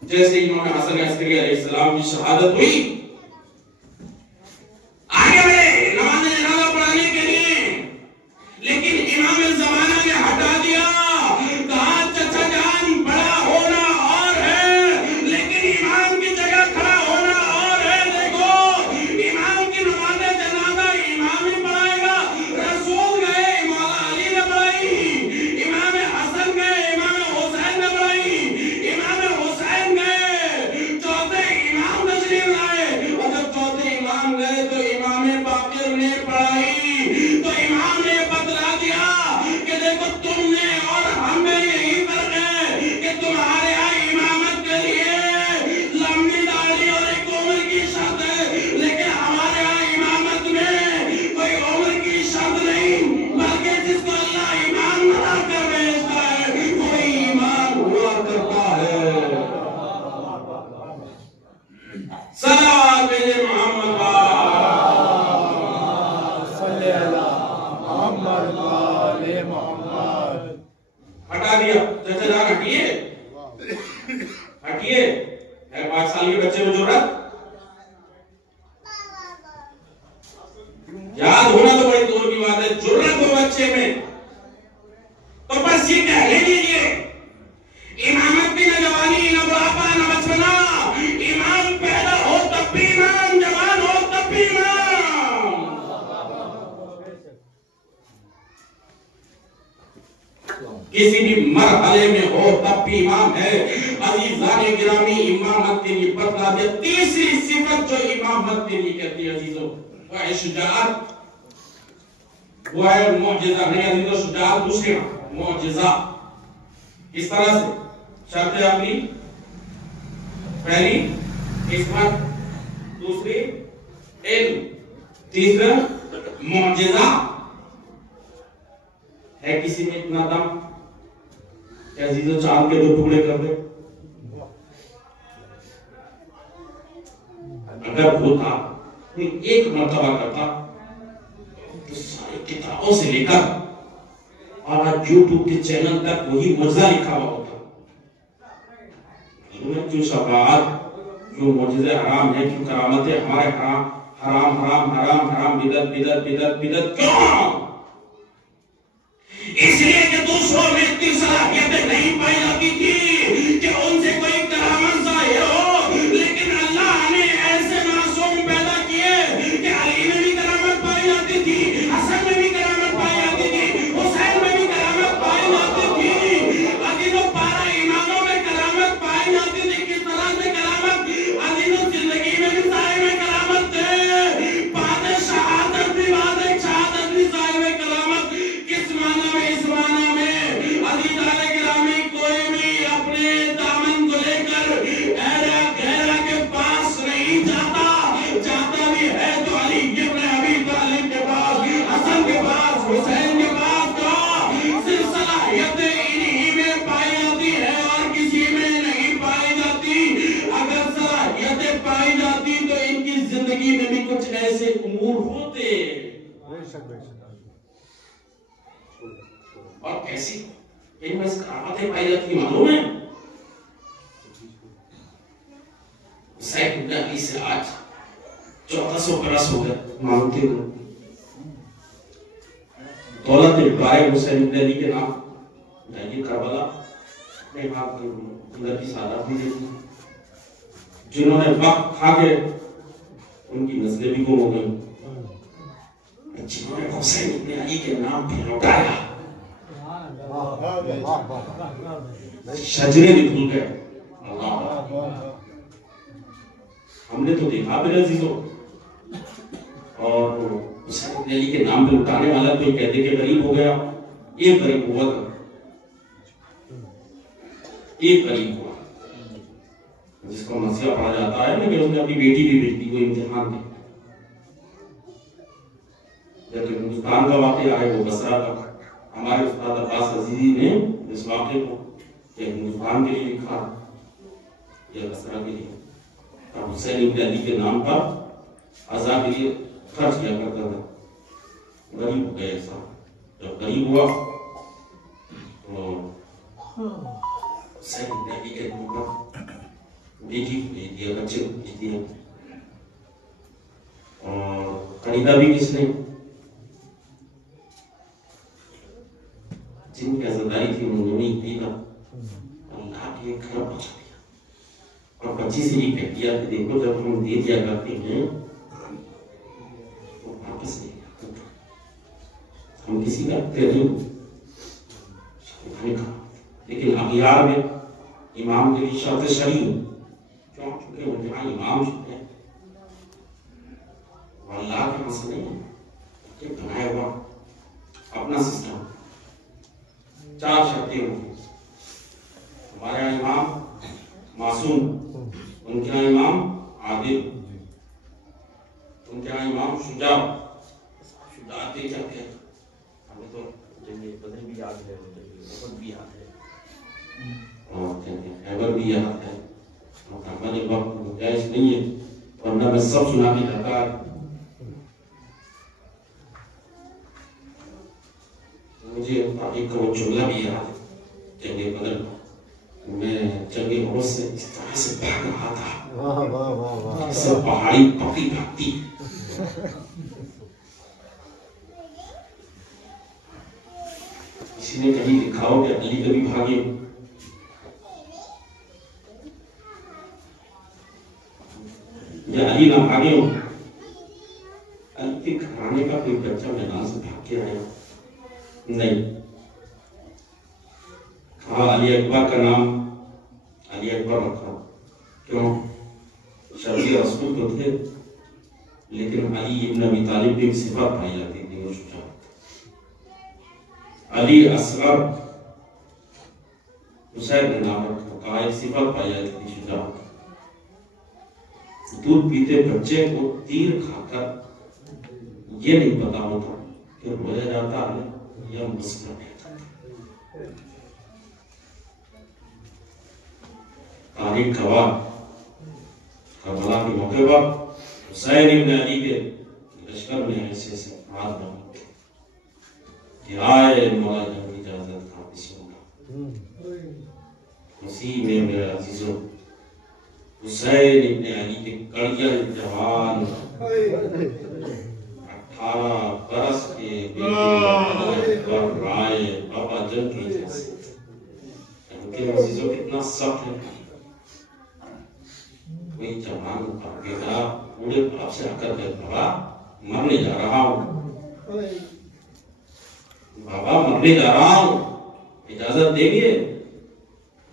جیسے امام حسن عسکری علیہ السلام کی شہادت ہوئی آگے بڑھے نماز جنازہ پڑھانے کے لیے لیکن امام زمانہ نے ہٹا دیا کہا چچا جان بڑا ہونا اور ہے لیکن امام کی جگہ کھڑا ہونا اور ہے دیکھو امام کی نماز جنازہ امام ہی پڑھائے گا رسول گئے مولا علی نے پڑھائی امام حسن گئے امام حسین نے پڑھائی امام حسین گئے چوتھے امام تشریف لائے اور جب چوتھے امام گئے تو امام باقر نے پڑھائی تو امام نے بتلا دیا کہ دیکھو تم نے اور ہم میں یہی فرق ہے کہ تمہارے یہاں امامت کے لیے لمبی داڑھی اور ایک عمر کی شرط ہے لیکن ہمارے یہاں امامت میں کوئی عمر کی شرط نہیں بلکہ جس کو اللہ امام بنا کر بھیجتا ہے وہی امام ہوا کرتا ہے صلوات بھیجے محمد صلی اللہ محمد علیہ محمد ہٹا دیا چچا جان ہٹیے ہٹیے ہے 5 سال کے بچے میں جرات یاد ہونا تو بڑی دور کی بات ہے جرات ہو بچے میں تو بس یہ کہہ لے لیجیے امامت بھی نہ جوانی نہ بڑھاپا نہ بچپنا امام پیدا ہو تب بھی امام جوان ہو تب بھی امام کسی بھی مرحلے میں ہو تب بھی امام ہے عزیزان گرامی امامت کے لیے بتلا دیا تیسری صفت جو امامت کے لیے کہتی ہے عزیزوں وہ ہے شجاعت وہ ہے معجزہ نہیں عزیزوں شجاعت دوسری معجزہ اس طرح سے شرط عقلی پہلی حکمت دوسری علم تیسرا معجزہ ہے کسی میں اتنا دم کہ عزیزوں چاند کے 2 ٹکڑے کر دے اگر ہوتا کوئی ایک مرتبہ کرتا تو ساری کتابوں سے لے کر اور آج یوٹیوب کے چینل تک وہی معجزہ لکھا ہوا ہوتا جو شفاعت جو معجزے حرام ہیں جو کرامتیں ہمارے حرام حرام حرام حرام حرام بدعت بدعت بدعت بدعت کیوں اس لیے کہ دوسروں میں اتنی صلاحیتیں نہیں پائی جاتی تھی کہ ان سے کوئی کرامت ظاہر ہو لیکن اللہ نے ایسے معصوم پیدا کیے کہ علی میں بھی کرامت پائی جاتی تھی حسن میں بھی کرامت پائی جاتی تھی حسین میں بھی کرامت پائی جاتی تھی عزیزوں 12 اماموں میں کرامت پائی جاتی تھی کس طرح سے کرامت عزیزوں زندگی میں بھی صاحب کرامت تھے بعد شہادت بھی بعد شہادت بھی صاحب کرامت کس معنی میں اس معنی میں عزیزان گرامی کوئی بھی اپنے دامن کو لے کر ایرا گہرا کے پاس نہیں جاتا بھی ہے تو علی ابن ابی طالب کے پاس حسن کے پاس حسین کے پاس کا صلاحیت انہی میں پائی جاتی ہے اور کسی میں نہیں پائی جاتی اگر صلاحیتیں پائی جاتی تو ان کی زندگی میں بھی کچھ ایسے امور ہوتے اور کیسی ان میں کرامتیں پائی جاتی معلوم ہے؟ حسین ابن علی سے آج 1400 برس ہو گئے مانگتے ہوئے، دولت ابراہیم حسین ابن علی کے نام دہلی کربلا اپنے باپ کی اندر کی سعادت بھی دیتی، جنہوں نے وقت کھا کے ان کی نسلیں بھی گم ہو گئی، جنہوں نے حسین ابن علی کے نام پہ لوٹایا، شجرے بھی کھل گئے۔ ہم نے تو دیکھا میرے عزیزوں، اور حسین ابن علی کے نام پہ لٹانے والا کوئی کہتے کہ غریب ہو گیا، ایک غریب ہوا تھا، ایک غریب ہوا جس کو مسیح پڑھا جاتا ہے نا کہ اس نے اپنی بیٹی بھی بھیج دی کوئی امتحان دے، جب ہندوستان کا واقعہ آئے وہ بصرہ کا، ہمارے استاد عباس عزیزی نے اس واقعے کو یہ ہندوستان کے لیے لکھا یا بصرہ کے لیے، اور حسین ابن علی کے نام پر عزا کے لیے خرچ کیا کرتا تھا۔ غریب ہو گیا ایسا، جب غریب ہوا تو حسین ابن علی کے نام پر بیٹی کو بھیج دیا، بچے کو بھیج دیا، اور خریدا بھی کس نے؟ جن کی عزاداری تھی انہوں نے خریدا، اللہ کے گھر پہنچا دیا، اور بچی سے یہ کہہ دیا کہ دیکھو جب ہم دے دیا کرتے ہیں تو واپس نہیں آتا، ہم کسی کا نہیں، لیکن اغیار میں امام کے لیے شرط شرعی کیوں؟ چونکہ وہ جہاں امام چکے ہیں وہ اللہ کے مسئلے نہیں ہے، یہ بنایا ہوا اپنا سسٹم، چار شرطیں ہوتی ہیں، ہمارا امام معصوم، ان کا امام عادل، ان کا امام شجاع، شجاعت کیا ہے؟ ہمیں تو جنگ بدر بھی یاد ہے، احد بھی یاد ہے، اور خیبر بھی یاد ہے، اور ہمارے وقت گنجائش نہیں ہے ورنہ میں سب سنا کے جاتا ہے۔ مجھے تاریخ کا وہ جملہ بھی یاد ہے جنگ بدر کا، میں جنگ احد سے اس طرح سے بھاگ رہا تھا جیسے پہاڑی بکری بھاگتی، کسی نے کہیں لکھا ہو کہ علی کبھی بھاگے، یا علی نہ بھاگے ہو، علی کے گھرانے کا کوئی بچہ میدان سے بھاگ کے آیا نہیں۔ کہا علی اکبر کا نام علی اکبر رکھا، کیوں؟ شرعی رسول تو تھے، لیکن علی ابن ابی طالب کی صفات پائی جاتی تھی وہ شجاعت، علی اصغر حسین نے نام رکھا، کہا ایک صفات پائی جاتی تھی شجاعت، دودھ پیتے بچے کو تیر کھا کر یہ نہیں پتا ہوتا کہ رویا جاتا ہے یا مسکرایا جاتا ہے۔ تاریخ گواہ کربلا کے موقع پر حسین ابن علی کے لشکر میں ایسے سے ہاتھ بنا کہ آئے مولا جب اجازت کا بسم اللہ، اسی میں میرے عزیزوں حسین ابن علی کے کڑیل جوان 18 برس کے بیٹے پر رائے بابا جنگ کی اجازت، ان کے عزیزوں کتنا سخت ہے، کوئی جوان بیٹا بوڑھے باپ سے آ کر کے بابا مرنے جا رہا ہوں، بابا مرنے جا رہا ہوں، اجازت دیں گے؟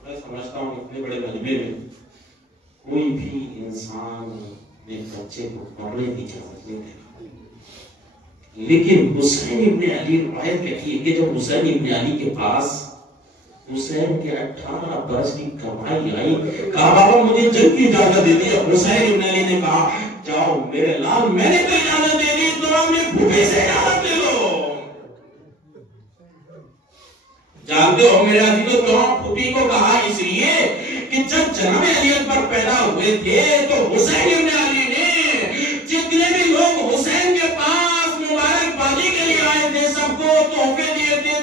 میں سمجھتا ہوں کہ اتنے بڑے مجمع میں کوئی بھی انسان اپنے بچے کو مرنے کی اجازت نہیں دے گا، لیکن حسین ابن علی روایت کہتی ہے کہ جب حسین ابن علی کے پاس حسین کے 18 برس کی کمائی آئی، کہا بابا مجھے جنگ کی اجازت دے دی، حسین ابن علی نے کہا جاؤ میرے لال میں نے تو اجازت دے دی، تو اپنے پھوپھے سے اجازت لے لو۔ جانتے ہو میرے عزیزو کیوں پھوپھی کو کہا؟ اس لیے کہ جب جناب علی اکبر پیدا ہوئے تھے تو حسین ابن علی نے جتنے بھی لوگ حسین کے پاس مبارک بادی کے لیے آئے تھے سب کو تحفے دیے تھے،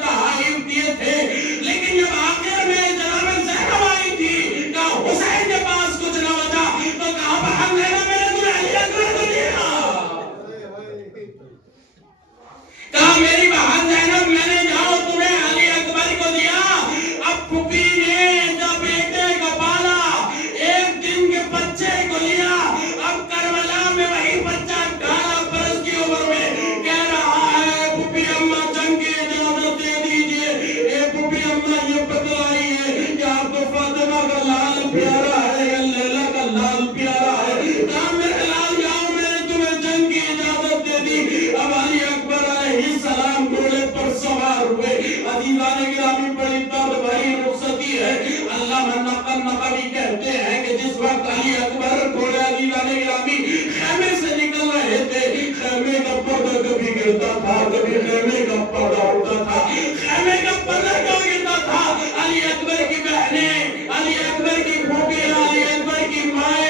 لال پیارا ہے یا لیلا کا لال پیارا ہے؟ کہا میرے لال جاؤ، میں نے تمہیں جنگ کی اجازت دے دی۔ اب علی اکبر علیہ السلام گھوڑے پر سوار ہوئے۔ عزیزان گرامی بڑی درد بھری رخصتی ہے۔ علامہ نقوی کہتے ہیں کہ جس وقت علی اکبر گھوڑے عزیزان گرامی خیمے سے نکل رہے تھے، خیمے کا پردہ کبھی گرتا تھا، کبھی خیمے کا پردہ اٹھتا تھا، خیمے کا پردہ کیوں گرتا تھا؟ علی اکبر کی بہنیں، علی اکبر کی پھوپھیاں، علی اکبر کی مائیں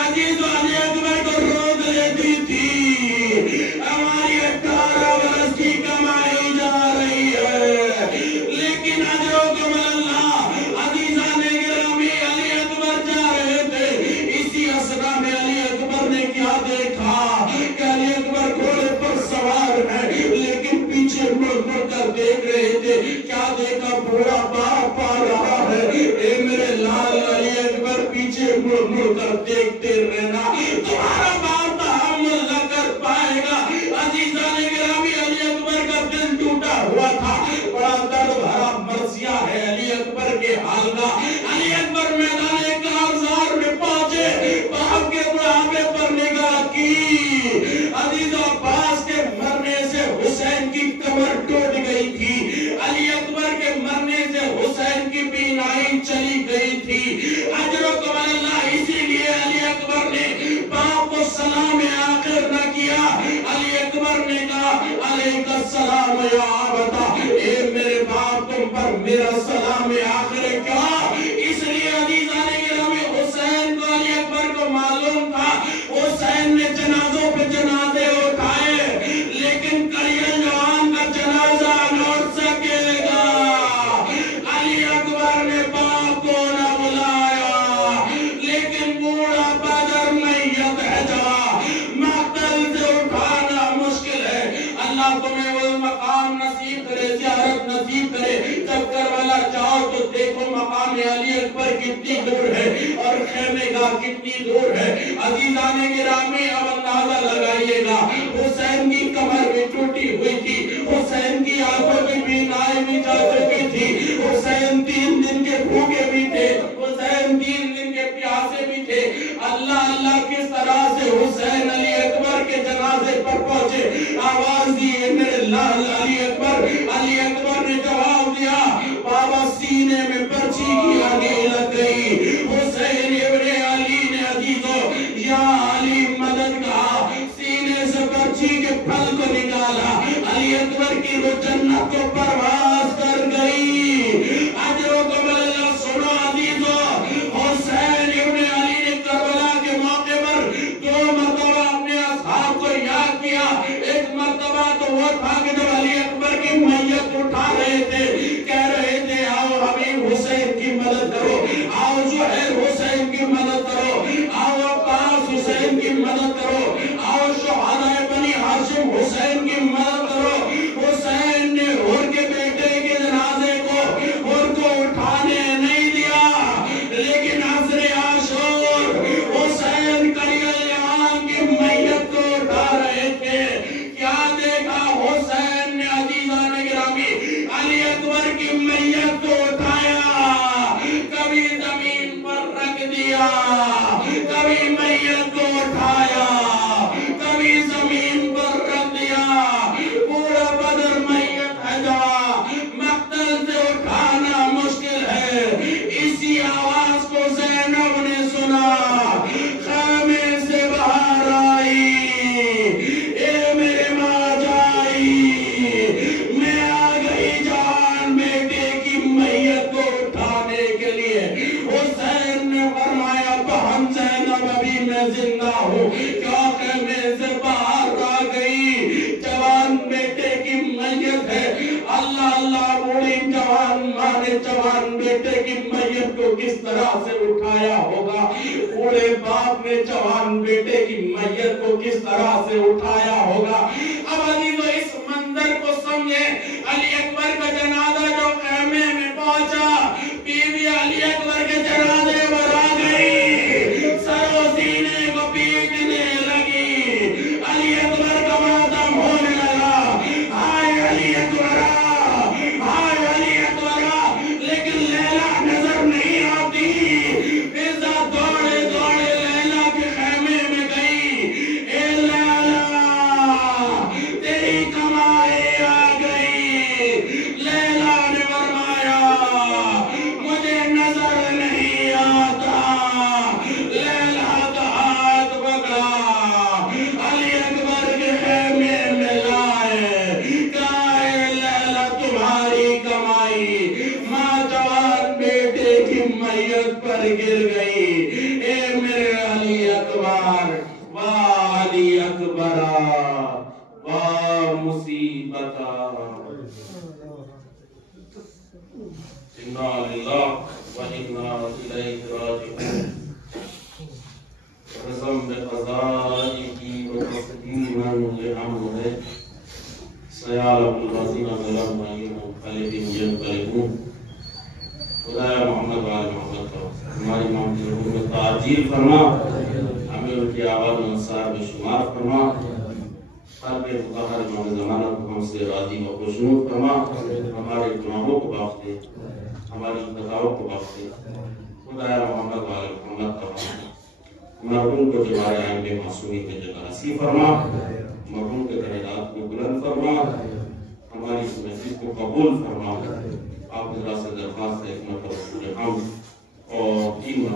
عزیز علی اکبر کو روک لیتی تھی۔ ہماری 18 برس کی کمائی جا رہی ہے، لیکن اجرکم اللہ عزیزان گرامی علی اکبر جا رہے تھے۔ اسی اسنا میں علی اکبر نے کیا دیکھا کہ علی اکبر گھوڑے پر سوار ہے، لیکن پیچھے مڑ مڑ کر دیکھ رہے تھے۔ کیا دیکھا؟ بوڑھا باپ آ رہا ہے۔ اے میرے لال علی اکبر پیچھے مڑ مڑ کر دیکھتے رہنا، تمہارا باپ تحمل نہ کر پائے گا۔ عزیزان گرامی علی اکبر کا دل ٹوٹا ہوا تھا، بڑا درد بھرا مرثیہ ہے علی اکبر کے حال کا۔ علی اکبر میدان کارزار میں پہنچے، باپ کے بڑھاپے پر نگاہ کی۔ عزیز عباس کے مرنے سے حسین کی کمر ٹوٹ گئی تھی، علی اکبر کے مرنے سے حسین کی بینائی چلی گئی تھی۔ اجرکم اللہ، اسی لیے علی اکبر نے باپ کو سلام آخر نہ کیا۔ علی اکبر نے کہا علیک السلام یا ابتا، اے میرے باپ تم پر میرا سلام آخر کیا؟ اس لیے عزیزان گرامی حسین کو علی اکبر کو معلوم تھا، حسین نے جنازوں پہ جنازے اٹھائے، لیکن کلیل جوان کا جنازہ نہ اٹھ سکے گا۔ علی اکبر نے باپ کو نہ بلایا، لیکن بوڑھا بدر میت ہے جوان، مقتل سے اٹھانا مشکل ہے۔ اللہ تمہیں وہ مقام نصیب کرے، زیارت نصیب کرے۔ جب کربلا جاؤ تو دیکھو مقام علی اکبر کتنی دور ہے اور خیمے گاہ کتنی دور ہے۔ عزیزان گرامی اب اندازہ لگائیے گا، حسین کی کمر بھی ٹوٹی ہوئی تھی، حسین کی آنکھوں کی بینائی بھی جا چکی تھی، حسین 3 دن کے بھوکے بھی تھے، حسین 3 دن کے پیاسے بھی تھے۔ اللہ اللہ کس طرح سے حسین علی اکبر کے جنازے پر پہنچے، آواز دی میرے لال علی اکبر۔ علی اکبر نے جواب دیا، بابا سینے میں پرچی کی آگے لگ گئی۔ حسین ابن علی نے عزیزو یا علی مدد کہا، سینے سے پرچی کے پھل کو نکالا، علی اکبر کی وہ جنت کو پرواز کر گئی۔ اجرکم اللہ، سنو عزیزو، حسین ابن علی نے کربلا کے موقع پر 2 مرتبہ اپنے اصحاب کو یاد کیا۔ ایک مرتبہ تو وہ تھا کہ جب علی اکبر کی میت اٹھا رہے تھے، کہہ رہے تھے آؤ حبیب حسین کی مدد کرو، آؤ زہیر حسین کی مدد کرو، آؤ عباس حسین کی مدد کرو، آؤ شہدائے بنی ہاشم حسین کی مدد کرو۔ حسین نے ہر کے بیٹے کے جنازے کو ہر کو اٹھانے نہیں دیا، لیکن عصر عاشور حسین کلیل جوان کی میت کو اٹھا رہے تھے۔ کیا دیکھا حسین نے عزیزان گرامی؟ علی اکبر کی میت کو اٹھایا، کبھی زمین پر رکھ دیا، کبھی میت کو اٹھایا، کبھی زمین پر رکھ دیا۔ پورا بدر میت ہے جوان، مقتل سے اٹھانا مشکل ہے۔ اسی آواز کو زینب نے سنا، خیمے سے باہر آئی، اے میرے ماں جائی، میں آ گئی جان بیٹے کی میت کو اٹھانے کے لیے۔ حسین نے فرمایا بہن زینب ابھی میں زندہ ہوں، کیا خیمے سے باہر آ گئی؟ جوان بیٹے کی میت ہے۔ اللہ اللہ، بوڑھی جوان ماں نے جوان بیٹے کی میت کو کس طرح سے اٹھایا ہوگا، بوڑھے باپ نے جوان بیٹے کی میت کو کس طرح سے اٹھایا ہوگا۔ اب عزیزو اس منظر کو سمجھے، علی اکبر کا جنازہ جو خیمے میں پہنچا، بیوی علی اکبر کے جنازے پر آ گئی، سر و سینے کو پیٹنے لگی، علی اکبر کا ماتم ہونے لگا، ہائے علی اکبر، ہائے علی اکبر، لیکن لیلا نظر نہیں آتی۔ إليه راجعون قسم بقضائه وتسليما لأمره سيعلم الذين ظلموا أي منقلب ينقلبون خدایا محمد وآل محمد کا ہماری امام کی روح میں تعجیل فرما ہمیں ان کی آواز و انصار میں شمار فرما قلب مطہر امام زمانہ کو ہم سے راضی و خوشنود فرما ہمارے گناہوں کو بخش دے ہماری خطاؤں کو بخش دے خدایا محمد وآل محمد کا مرحوم کو جوار عین میں معصومی کی جگہ نصیب فرما مرحوم کے درجات کو بلند فرما ہماری اس مسجد کو قبول فرما آپ ذرا سے درخواست ہے حکمت اور رسول حمد اور تین